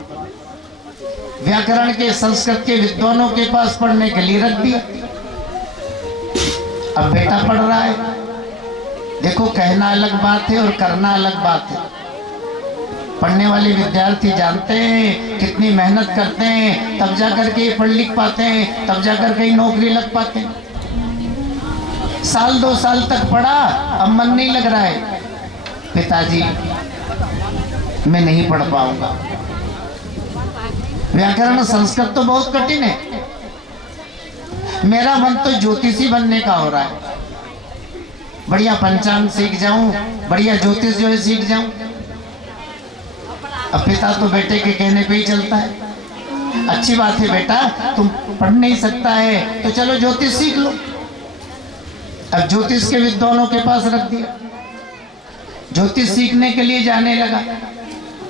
व्याकरण के संस्कृत के विद्वानों के पास पढ़ने के लिए रख दिया। अब बेटा पढ़ रहा है। देखो, कहना अलग बात है और करना अलग बात है। पढ़ने वाले विद्यार्थी जानते हैं कितनी मेहनत करते हैं, तब जाकर के पढ़ लिख पाते हैं, तब जाकर के नौकरी लग पाते हैं। साल 2 साल तक पढ़ा, अब मन नहीं लग रहा है, पिताजी मैं नहीं पढ़ पाऊंगा। व्याकरण संस्कृत तो बहुत कठिन है, मेरा मन तो ज्योतिषी बनने का हो रहा है, बढ़िया पंचांग सीख जाऊं, बढ़िया ज्योतिष जो है सीख जाऊं। अब पिता तो बेटे के कहने पे ही चलता है। अच्छी बात है बेटा, तुम पढ़ नहीं सकता है तो चलो ज्योतिष सीख लो। अब ज्योतिष के विद्वानों के पास रख दिया, ज्योतिष सीखने के लिए जाने लगा।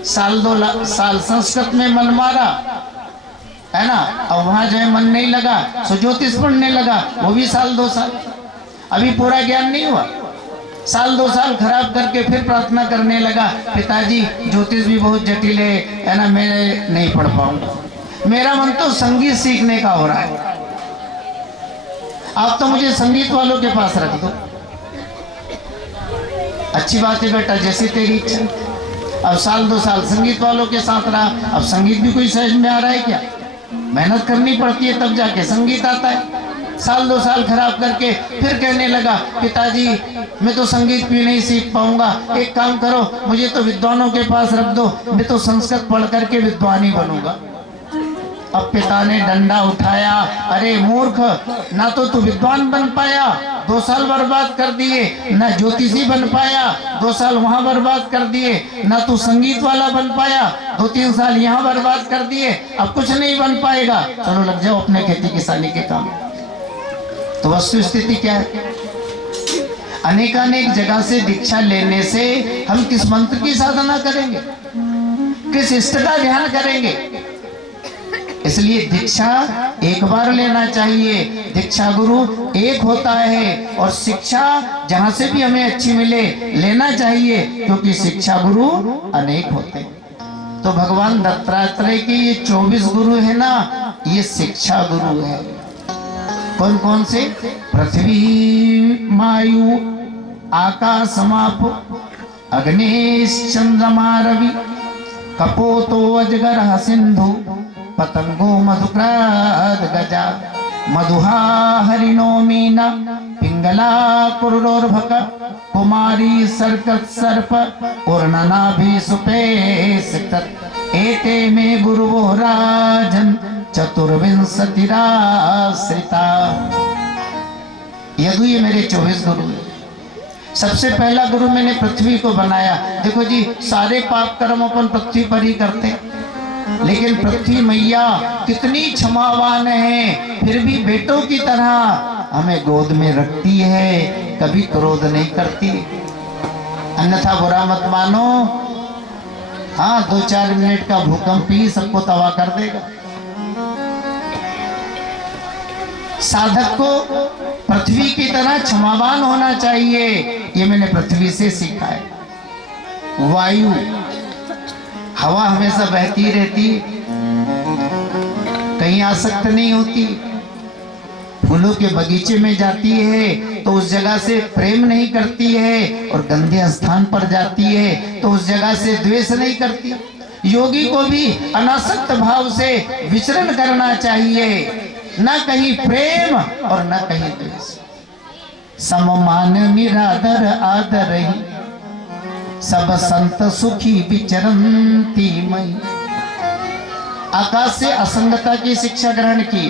साल 2 साल संस्कृत में मन मारा है ना, अब वहां जो है मन नहीं लगा सो ज्योतिष पढ़ने लगा, वो भी साल 2 साल। अभी पूरा ज्ञान नहीं हुआ, साल 2 साल खराब करके फिर प्रार्थना करने लगा, पिताजी ज्योतिष भी बहुत जटिल है ना, मैं नहीं पढ़ पाऊंगा, मेरा मन तो संगीत सीखने का हो रहा है, आप तो मुझे संगीत वालों के पास रख दो। अच्छी बात है बेटा, जैसी तेरी इच्छा। अब साल 2 साल संगीत वालों के साथ रहा, अब संगीत भी कोई सहज में आ रहा है क्या? मेहनत करनी पड़ती है तब जाके संगीत आता है। साल 2 साल खराब करके फिर कहने लगा पिताजी मैं तो संगीत भी नहीं सीख पाऊंगा, एक काम करो मुझे तो विद्वानों के पास रख दो, मैं तो संस्कृत पढ़ करके विद्वान ही बनूंगा। अब पिता ने डंडा उठाया, अरे मूर्ख, ना तो तू विद्वान बन पाया, 2 साल बर्बाद कर दिए, ना ज्योतिषी बन पाया, 2 साल वहां बर्बाद कर दिए, ना तू संगीत वाला बन पाया, 2-3 साल यहाँ बर्बाद कर दिए, अब कुछ नहीं बन पाएगा, चलो लग जाओ अपने खेती किसानी के काम। तो वस्तु स्थिति क्या है? अनेकानेक जगह से दीक्षा लेने से हम किस मंत्र की साधना करेंगे, किस इष्ट का ध्यान करेंगे? इसलिए दीक्षा एक बार लेना चाहिए। दीक्षा गुरु एक होता है और शिक्षा जहां से भी हमें अच्छी मिले लेना चाहिए, क्योंकि शिक्षा गुरु अनेक होते हैं। तो भगवान दत्तात्रेय के ये 24 गुरु है ना, ये शिक्षा गुरु है। कौन कौन से? पृथ्वी मायु आकाश माप अग्निश चंद्रमा रवि कपोतो अजगर सिंधु पतंगो मधुक्राद गजा मधुहा हरिणो मीना पिंगला कुरुरोर्भक कुमारी सरकत सर्प उर्णनाभि सुपेश एते में गुरुवो राजन चतुर्विंशतिराश्रिता। यदु ये मेरे 24 गुरु हैं। सबसे पहला गुरु मैंने पृथ्वी को बनाया। देखो जी, सारे पाप कर्म अपन पृथ्वी पर ही करते हैं, लेकिन पृथ्वी मैया कितनी क्षमावान है, फिर भी बेटों की तरह हमें गोद में रखती है, कभी क्रोध नहीं करती। अन्यथा बुरा मत मानो, हाँ 2-4 मिनट का भूकंप ही सबको तबाह कर देगा। साधक को पृथ्वी की तरह क्षमावान होना चाहिए, ये मैंने पृथ्वी से सीखा है। वायु, हवा हमेशा बहती रहती, कहीं आसक्त नहीं होती। फूलों के बगीचे में जाती है तो उस जगह से प्रेम नहीं करती है, और गंदे स्थान पर जाती है तो उस जगह से द्वेष नहीं करती। योगी को भी अनासक्त भाव से विचरण करना चाहिए, न कहीं प्रेम और न कहीं द्वेष। सममान निरादर आदर ही सब संत सुखी विचरंती मई। आकाश से असंगता की शिक्षा ग्रहण की,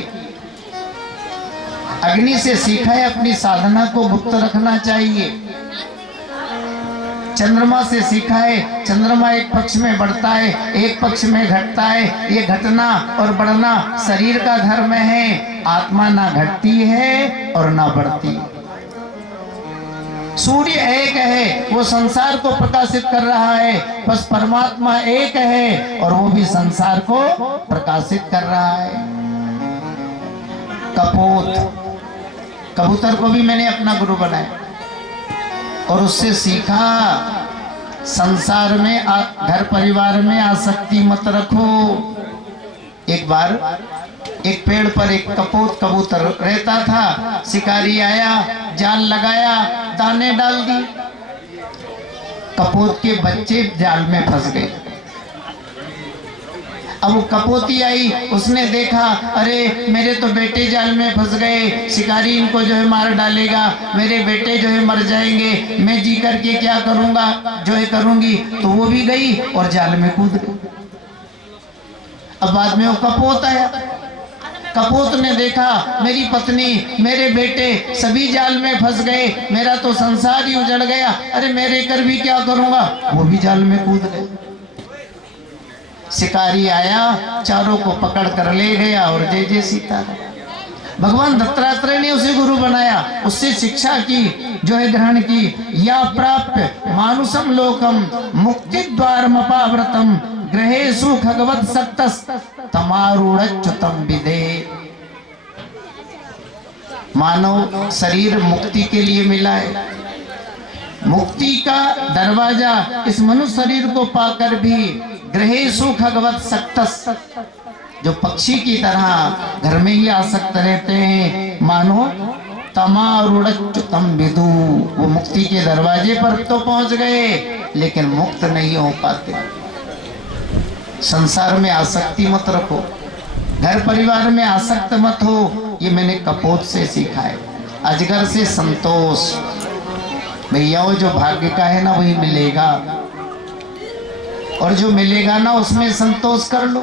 अग्नि से सीखा है अपनी साधना को गुप्त रखना चाहिए। चंद्रमा से सीखा है चंद्रमा एक पक्ष में बढ़ता है, एक पक्ष में घटता है। ये घटना और बढ़ना शरीर का धर्म है। आत्मा ना घटती है और ना बढ़ती। सूर्य एक है, वो संसार को प्रकाशित कर रहा है, बस परमात्मा एक है और वो भी संसार को प्रकाशित कर रहा है। कपोत, कबूतर को भी मैंने अपना गुरु बनाया और उससे सीखा संसार में घर परिवार में आसक्ति मत रखो। एक बार एक पेड़ पर एक कपोत कबूतर रहता था। शिकारी आया, जाल लगाया, दाने डाल दी, कपोत के बच्चे जाल में फंस गए। अब वो कपोती आई, उसने देखा अरे मेरे तो बेटे जाल में फंस गए, शिकारी इनको जो है मार डालेगा, मेरे बेटे जो है मर जाएंगे, मैं जी करके क्या करूंगा, जो है करूंगी। तो वो भी गई और जाल में कूद गई। अब बाद में वो कपोत आया। कपोत ने देखा मेरी पत्नी मेरे बेटे सभी जाल में फंस गए, मेरा तो संसार ही उजड़ गया, अरे मेरे कर भी क्या करूंगा। वो भी जाल में कूद गए। शिकारी आया, चारों को पकड़ कर ले गया और जय जय सीताराम। भगवान दत्तात्रेय ने उसे गुरु बनाया, उससे शिक्षा की, जो है ग्रहण की। या प्राप्त मानुषम लोकम मुक्ति द्वारमपाव्रतम ग्रहेषु खगवत सक्तस तमारूढ़च्युतम विदे। मानव शरीर मुक्ति के लिए मिला है। मुक्ति का दरवाजा इस मनुष्य शरीर को पाकर भी ग्रहेषु खगवत सक्तस, जो पक्षी की तरह घर में ही आसक्त रहते हैं, मानो तमारूढ़च्युतम विदु, वो मुक्ति के दरवाजे पर तो पहुंच गए लेकिन मुक्त नहीं हो पाते। संसार में आसक्ति मत रखो। घर परिवार में आसक्त मत हो, ये मैंने कपोत से सीखा है। अजगर से संतोष, भैया वो जो भाग्य का है ना वही मिलेगा, और जो मिलेगा ना उसमें संतोष कर लो।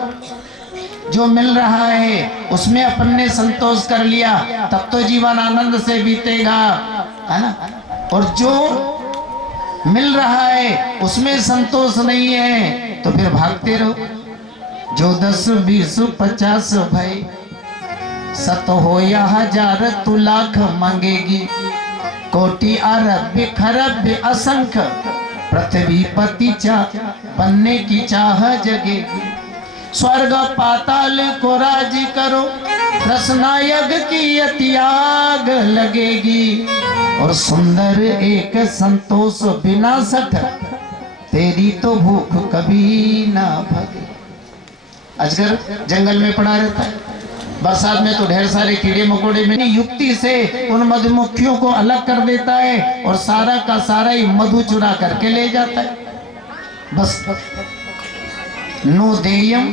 जो मिल रहा है उसमें अपन ने संतोष कर लिया तब तो जीवन आनंद से बीतेगा, है ना। और जो मिल रहा है उसमें संतोष नहीं है तो फिर भागते रहो। जो 10 20 50 भाई 100 हो या 1000 तू लाख मांगेगी, कोटि अरब खरब असंख्य पृथ्वी पति चाह बनने की चाह जगेगी। स्वर्ग पाताल को राजी करो, रसनायक की त्याग लगेगी, और सुंदर एक संतोष बिना सठ तेरी तो भूख कभी ना भगे। अजगर जंगल में पड़ा रहता है, बरसात में तो ढेर सारे कीड़े मकोड़े में युक्ति से उन मधुमक्खियों को अलग कर देता है और सारा का सारा ही मधु चुरा करके ले जाता है। बस नो देयम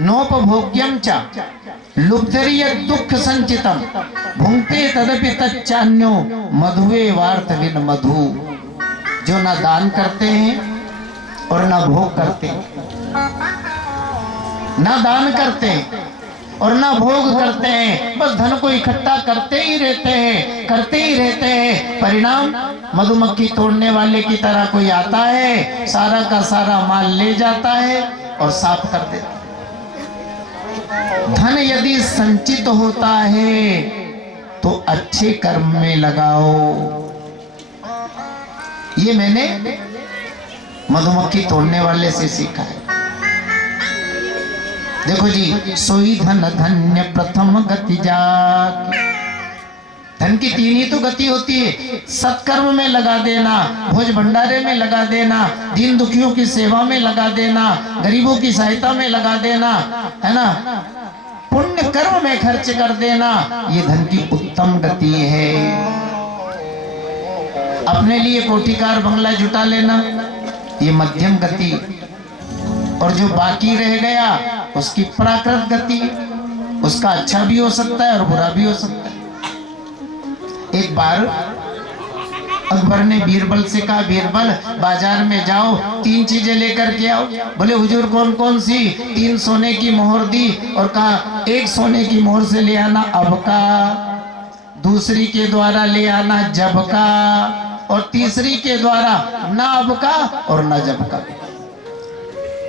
नोपभोग्यम च लुब्धरिय दुख संचितम भुंक्ते तदपि तच्चान्यो मधुवे वार्थ विन मधु। जो ना दान करते हैं और ना भोग करते हैं, ना दान करते हैं और ना भोग करते हैं, बस धन को इकट्ठा करते ही रहते हैं, करते ही रहते हैं। परिणाम मधुमक्खी तोड़ने वाले की तरह कोई आता है, सारा का सारा माल ले जाता है और साफ कर देता है। धन यदि संचित होता है तो अच्छे कर्म में लगाओ। ये मैंने मधुमक्खी तोड़ने वाले से सीखा है। देखो जी, सोई धन धन्य प्रथम गति जाग। धन की 3 ही तो गति होती है, सत्कर्म में लगा देना, भोज भंडारे में लगा देना, दीन दुखियों की सेवा में लगा देना, गरीबों की सहायता में लगा देना, है ना, पुण्य कर्म में खर्च कर देना, ये धन की उत्तम गति है। अपने लिए कोठीकार बंगला जुटा लेना, ये मध्यम गति, और जो बाकी रह गया उसकी प्राकृत गति, उसका अच्छा भी हो सकता है और बुरा भी हो सकता है। एक बार अकबर ने बीरबल से कहा, बीरबल बाजार में जाओ 3 चीजें लेकर के आओ। बोले हुजूर कौन कौन सी? 3 सोने की मोहर दी और कहा 1 सोने की मोहर से ले आना अब का, दूसरी के द्वारा ले आना जब का, और तीसरी के द्वारा ना अब का और ना जब का।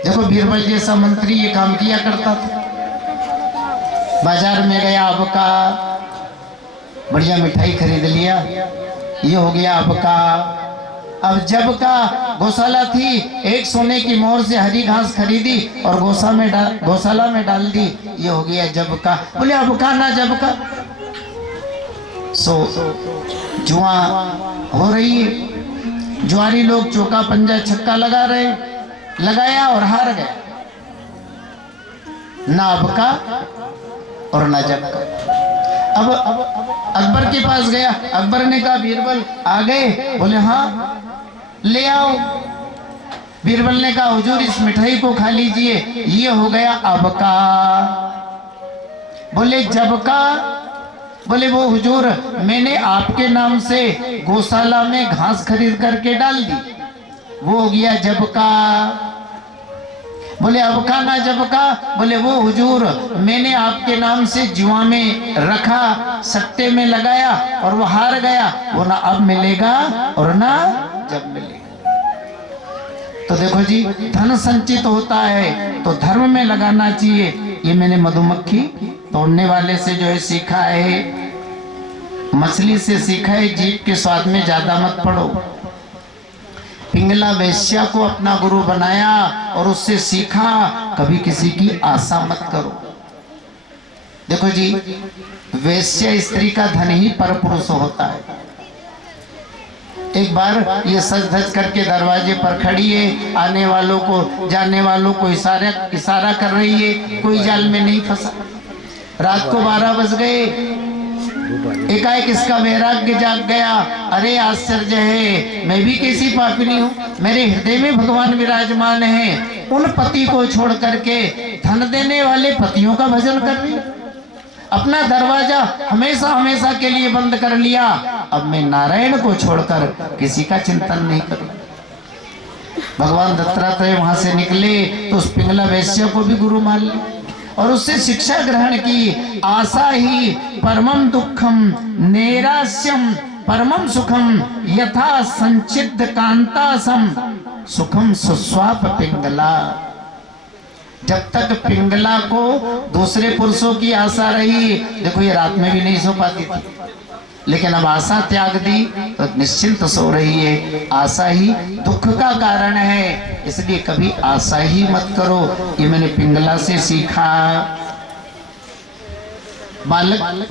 देखो बीरबल जैसा मंत्री ये काम किया करता था। बाजार में गया अब का, बढ़िया मिठाई खरीद लिया, ये हो गया अब का। अब जब का गौशाला थी, 1 सोने की मोहर से हरी घास खरीदी और गौशाला में डाल दी, ये हो गया जब का। बोले अब का ना जब का। जुआ हो रही है, जुआरी लोग चौका पंजा छक्का लगा रहे, लगाया और हार गए, ना अब का और ना जब का। अब अकबर के पास गया, अकबर ने कहा बीरबल आ गए? बोले हाँ ले आओ। बीरबल ने कहा हुजूर इस मिठाई को खा लीजिए, ये हो गया अब का। बोले जब का? बोले वो हुजूर मैंने आपके नाम से गौशाला में घास खरीद करके डाल दी, वो हो गया जब का। बोले अब का ना जब का? बोले वो हुजूर मैंने आपके नाम से जुआ में रखा, सट्टे में लगाया और वो हार गया, वो ना अब मिलेगा और ना जब मिलेगा। तो देखो जी, धन संचित होता है तो धर्म में लगाना चाहिए। ये मैंने मधुमक्खी तोड़ने वाले से जो है सीखा है, मछली से सीखा है। जीभ के स्वाद में ज्यादा मत पड़ो। पिंगला वैश्या को अपना गुरु बनाया और उससे सीखा, कभी किसी की आशा मत करो। देखो जी, वैश्या स्त्री का धन ही परपुरुष होता है। एक बार ये सज धज करके दरवाजे पर खड़ी है, आने वालों को जाने वालों को इशारा कर रही है, कोई जाल में नहीं फंसा। रात को 12 बज गए, एकाएक इसका वैराग्य जाग गया। अरे आश्चर्य है, मैं भी कैसी पापिनी हूँ, मेरे हृदय में भगवान विराजमान है। उन पति को छोड़ करके धन देने वाले पतियों का भजन कर रही, अपना दरवाजा हमेशा हमेशा के लिए बंद कर लिया। अब मैं नारायण को छोड़कर किसी का चिंतन नहीं करूँ। भगवान दत्तात्रेय वहां से निकले तो उस पिंगला वैश्य को भी गुरु मान लिया और उससे शिक्षा ग्रहण की। आशा ही परमम दुखम नैराश्यम परमम सुखम यथा संचित कांतासम सुखम सुस्वाप पिंगला। जब तक पिंगला को दूसरे पुरुषों की आशा रही, देखो ये रात में भी नहीं सो पाती थी, लेकिन अब आशा त्याग दी तो निश्चिंत सो रही है। आशा ही दुख का कारण है, इसलिए कभी आशा ही मत करो। ये मैंने पिंगला से सीखा, बालक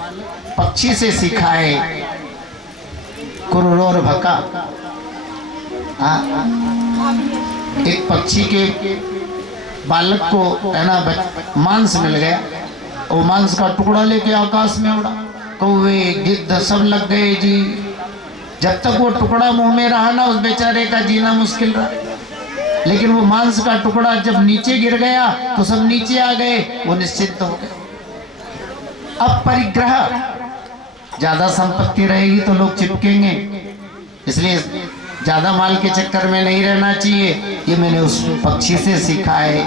पक्षी से सीखा है, कुरुरोर भका। एक पक्षी के बालक को है ना मांस मिल गया, वो मांस का टुकड़ा लेके आकाश में उड़ा, कौवे गिद्ध सब लग गए जी। जब तक वो टुकड़ा मुंह में रहा ना, उस बेचारे का जीना मुश्किल रहा। लेकिन वो मांस का टुकड़ा जब नीचे गिर गया तो सब नीचे आ गए, वो निश्चिंत हो गए। अब परिग्रह, ज्यादा संपत्ति रहेगी तो लोग चिपकेंगे, इसलिए ज्यादा माल के चक्कर में नहीं रहना चाहिए। ये मैंने उस पक्षी से सीखा है।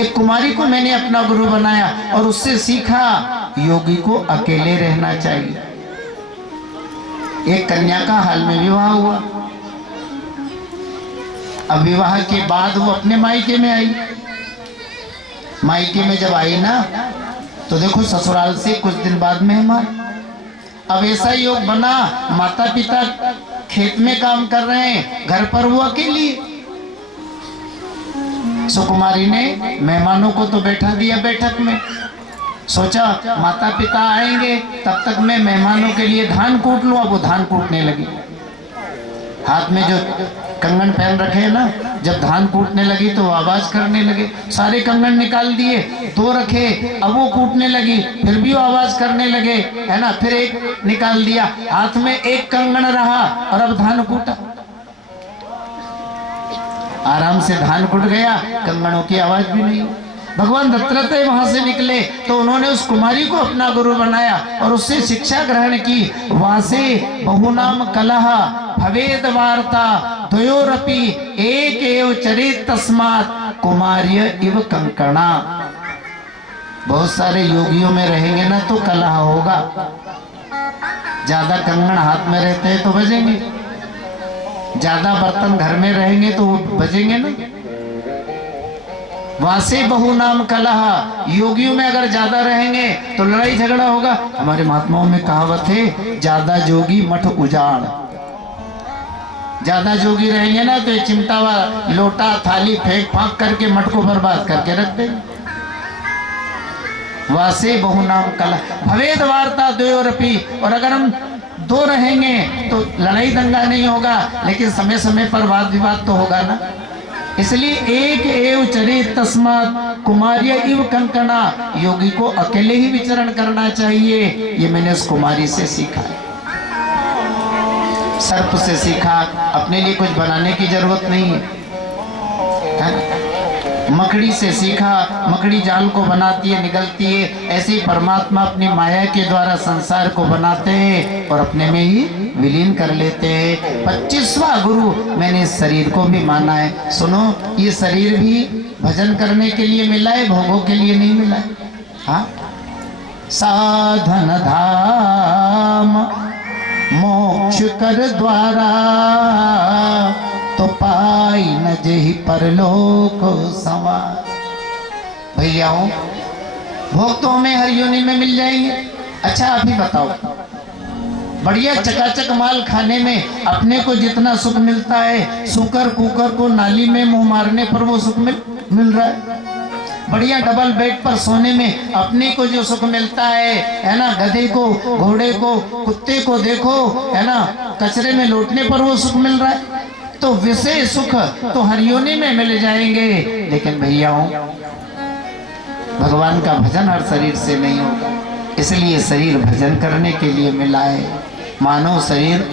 एक कुमारी को मैंने अपना गुरु बनाया और उससे सीखा योगी को अकेले रहना चाहिए। एक कन्या का हाल में विवाह हुआ। अब विवाह के बाद वो अपने मायके में आई। मायके में जब आई ना तो देखो ससुराल से कुछ दिन बाद मेहमान। अब ऐसा योग बना, माता पिता खेत में काम कर रहे हैं, घर पर वो अकेली। सुकुमारी ने मेहमानों को तो बैठा दिया बैठक में, सोचा माता पिता आएंगे तब तक मैं मेहमानों के लिए धान कूट लूं। अब वो धान कूटने लगी, हाथ में जो कंगन पहन रखे हैं ना, जब धान कूटने लगी तो आवाज करने लगे। सारे कंगन निकाल दिए, दो रखे, अब वो कूटने लगी, फिर भी वो आवाज करने लगे, है ना। फिर एक निकाल दिया, हाथ में एक कंगन रहा और अब धान कूटा। आराम से धान कूट गया, कंगनों की आवाज भी नहीं। भगवान दत्तात्रेय वहां से निकले तो उन्होंने उस कुमारी को अपना गुरु बनाया और उससे शिक्षा ग्रहण की। वासे बहुनाम कलह भवेद वार्ता द्वयोरपि एक एव चरित तस्मात् कुमार्य इव कंकणा। बहुत सारे योगियों में रहेंगे ना तो कलह होगा, ज्यादा कंगन हाथ में रहते हैं तो बजेंगे, ज्यादा बर्तन घर में रहेंगे तो बजेंगे ना। वासे बहु नाम कलह, योगियों में अगर ज्यादा रहेंगे तो लड़ाई झगड़ा होगा। हमारे महात्माओं में कहावत है, ज्यादा जोगी मठ उजाड़। ज्यादा जोगी रहेंगे ना तो चिमटा वाला लोटा थाली फेंक फांक करके मठ को बर्बाद करके रख देंगे। वासे बहु नाम कलह भवेद वार्ता द्वयोरपि। और अगर हम दो रहेंगे तो लड़ाई दंगा नहीं होगा, लेकिन समय समय पर वाद विवाद तो होगा ना। इसलिए एक एव चरित तस्मात् कुमार्य इव कंकणा, योगी को अकेले ही विचरण करना चाहिए। ये मैंने उस कुमारी से सीखा, सर्प से सीखा। अपने लिए कुछ बनाने की जरूरत नहीं है। मकड़ी से सीखा, मकड़ी जाल को बनाती है, निगलती है। ऐसे ही परमात्मा अपनी माया के द्वारा संसार को बनाते हैं और अपने में ही विलीन कर लेते हैं। 25वां गुरु मैंने इस शरीर को भी माना है। सुनो, ये शरीर भी भजन करने के लिए मिला है, भोगों के लिए नहीं मिला है। हाँ, साधन धाम मोक्ष कर द्वारा तो पाई न जेहि परलोक सवार। भैयाओं, भोग तो हमें हर योनि में मिल जाएंगे। अच्छा आप ही बताओ, बढ़िया चकाचक माल खाने में अपने को जितना सुख मिलता है, सुकर कुकर को नाली में मुंह मारने पर वो सुख मिल रहा है। बढ़िया डबल बेड पर सोने में अपने को जो सुख मिलता है ना, गधे को, घोड़े को, कुत्ते को देखो, है ना, कचरे में लौटने पर वो सुख मिल रहा है। तो विषय सुख तो हर योनि में मिल जाएंगे, लेकिन भैयाओं भगवान का भजन हर शरीर से नहीं होगा। इसलिए शरीर भजन करने के लिए मिला है, मानव शरीर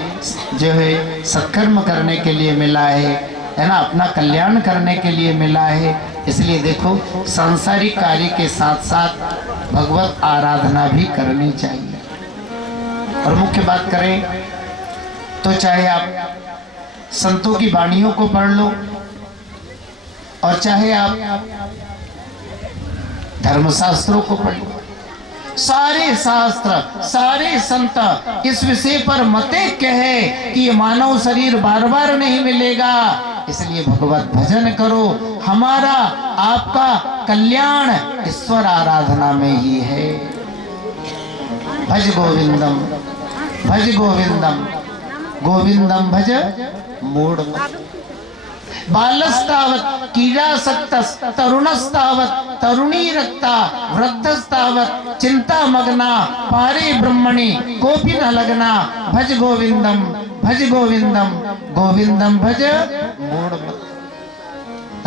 जो है सत्कर्म करने के लिए मिला है ना, अपना कल्याण करने के लिए मिला है। इसलिए देखो सांसारिक कार्य के साथ साथ भगवत आराधना भी करनी चाहिए। और मुख्य बात करें तो चाहे आप संतों की वाणियों को पढ़ लो और चाहे आप धर्मशास्त्रों को पढ़ लो, सारे शास्त्र सारे संत इस विषय पर मते कहे कि ये मानव शरीर बार बार नहीं मिलेगा, इसलिए भगवत भजन करो। हमारा आपका कल्याण ईश्वर आराधना में ही है। भज गोविंदम भज गोविंदम गोविंदम भज मूढ़ बालस्तावत कीड़ासक्तस् तरुणस्तावत तरुणी रक्ता वृद्धस्तावत चिंता मग्ना पारे ब्रह्मणि कोपि न लगना। भज गोविंदम गोविंदम भज मूढ़।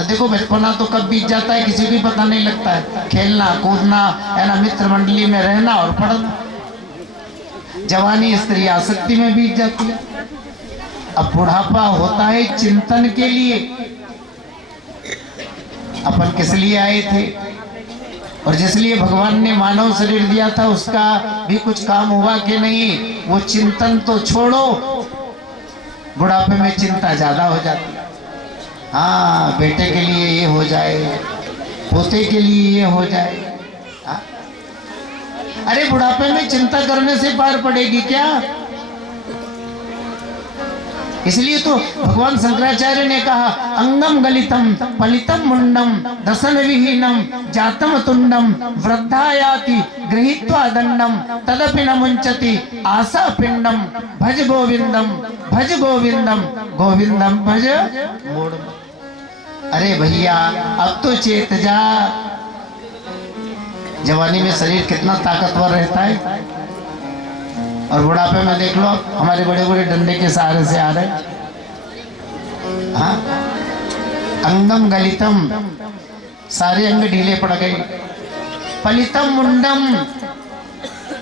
देखो बचपना तो कब बीत जाता है किसी को पता नहीं लगता है, खेलना कूदना है ना, मित्र मंडली में रहना और पढ़ना। जवानी स्त्री आसक्ति में बीत जाती है। अब बुढ़ापा होता है चिंतन के लिए। अपन किस लिए आए थे और जिस लिए भगवान ने मानव शरीर दिया था उसका भी कुछ काम हुआ कि नहीं, वो चिंतन तो छोड़ो। बुढ़ापे में चिंता ज्यादा हो जाती है। हाँ, बेटे के लिए ये हो जाए, पोते के लिए ये हो जाए। हाँ? अरे बुढ़ापे में चिंता करने से पार पड़ेगी क्या? इसलिए तो भगवान शंकराचार्य ने कहा अंगम गलितम पलितम मुंडम दसन विहीनम जातम तुंडम वृद्धायाति गृहीत्वा दंडम तदपि न मुंचति आशा पिंडम। भज गोविंदम गोविंदम भज मूढ़। अरे भैया अब तो चेत जा। जवानी में शरीर कितना ताकतवर रहता है और बुढ़ापे में देख लो हमारे बड़े बड़े डंडे के सहारे से आ रहे। हाँ, अंगम गलितम, सारे अंग ढीले पड़ गए। पलितम मुंडम,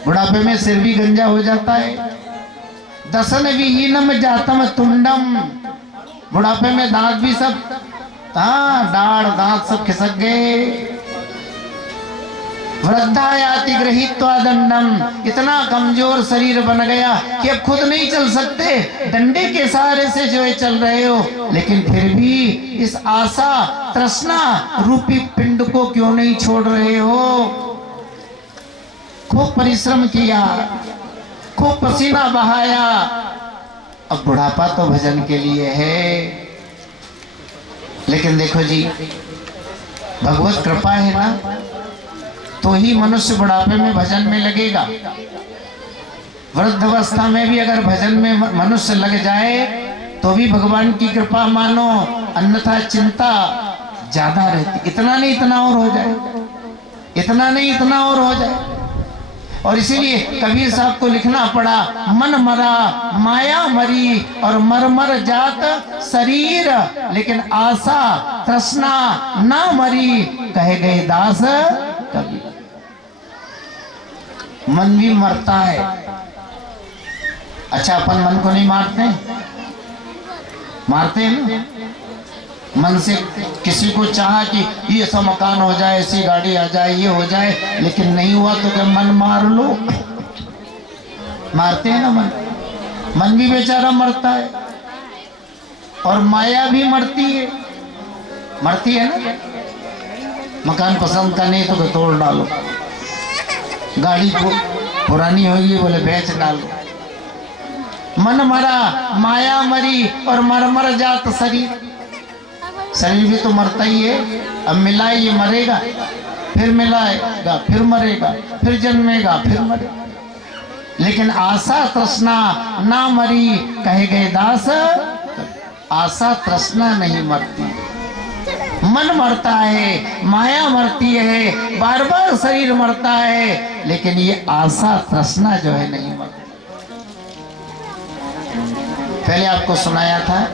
बुढ़ापे में सिर भी गंजा हो जाता है। दसन विहीनम जातम तुंडम, बुढ़ापे में दांत भी सब, हाँ दाढ़ दांत सब खिसक गए। वृद्धायाति गृहीत्वा दंडम, इतना कमजोर शरीर बन गया कि अब खुद नहीं चल सकते, डंडे के सहारे से जो है चल रहे हो। लेकिन फिर भी इस आशा तृष्णा रूपी पिंड को क्यों नहीं छोड़ रहे हो? खूब परिश्रम किया, खूब पसीना बहाया। अब बुढ़ापा तो भजन के लिए है। लेकिन देखो जी, भगवत कृपा है ना, तो ही मनुष्य बुढ़ापे में भजन में लगेगा। वृद्धावस्था में भी अगर भजन में मनुष्य लग जाए तो भी भगवान की कृपा मानो, अन्यथा चिंता ज्यादा रहती। इतना नहीं इतना और हो जाए, इतना नहीं इतना और हो जाए। और इसीलिए कबीर साहब को लिखना पड़ा, मन मरा माया मरी और मरमर जात शरीर, लेकिन आशा तृष्णा ना मरी, कहे गए दास कबीर। मन भी मरता है। अच्छा, अपन मन को नहीं मारते? मारते हैं ना। मन से किसी को चाहा कि ये ऐसा मकान हो जाए, ऐसी गाड़ी आ जाए, ये हो जाए, लेकिन नहीं हुआ तो क्या मन मार लो? मारते हैं ना मन। मन भी बेचारा मरता है और माया भी मरती है ना। मकान पसंद का नहीं तो तोड़ डालो, गाड़ी को पुरानी होगी बोले बेच डालो। मन मरा माया मरी और मरमर जात शरीर, शरीर भी तो मरता ही है। अब मिला ये मरेगा, फिर मिलाएगा, फिर मरेगा, फिर जन्मेगा, फिर मरेगा। लेकिन आशा तृष्णा ना मरी, कहे गए दास। आशा तृष्णा नहीं मरती, मन मरता है, माया मरती है, बार बार शरीर मरता है, लेकिन ये आशा तृष्णा जो है नहीं मरती। पहले आपको सुनाया था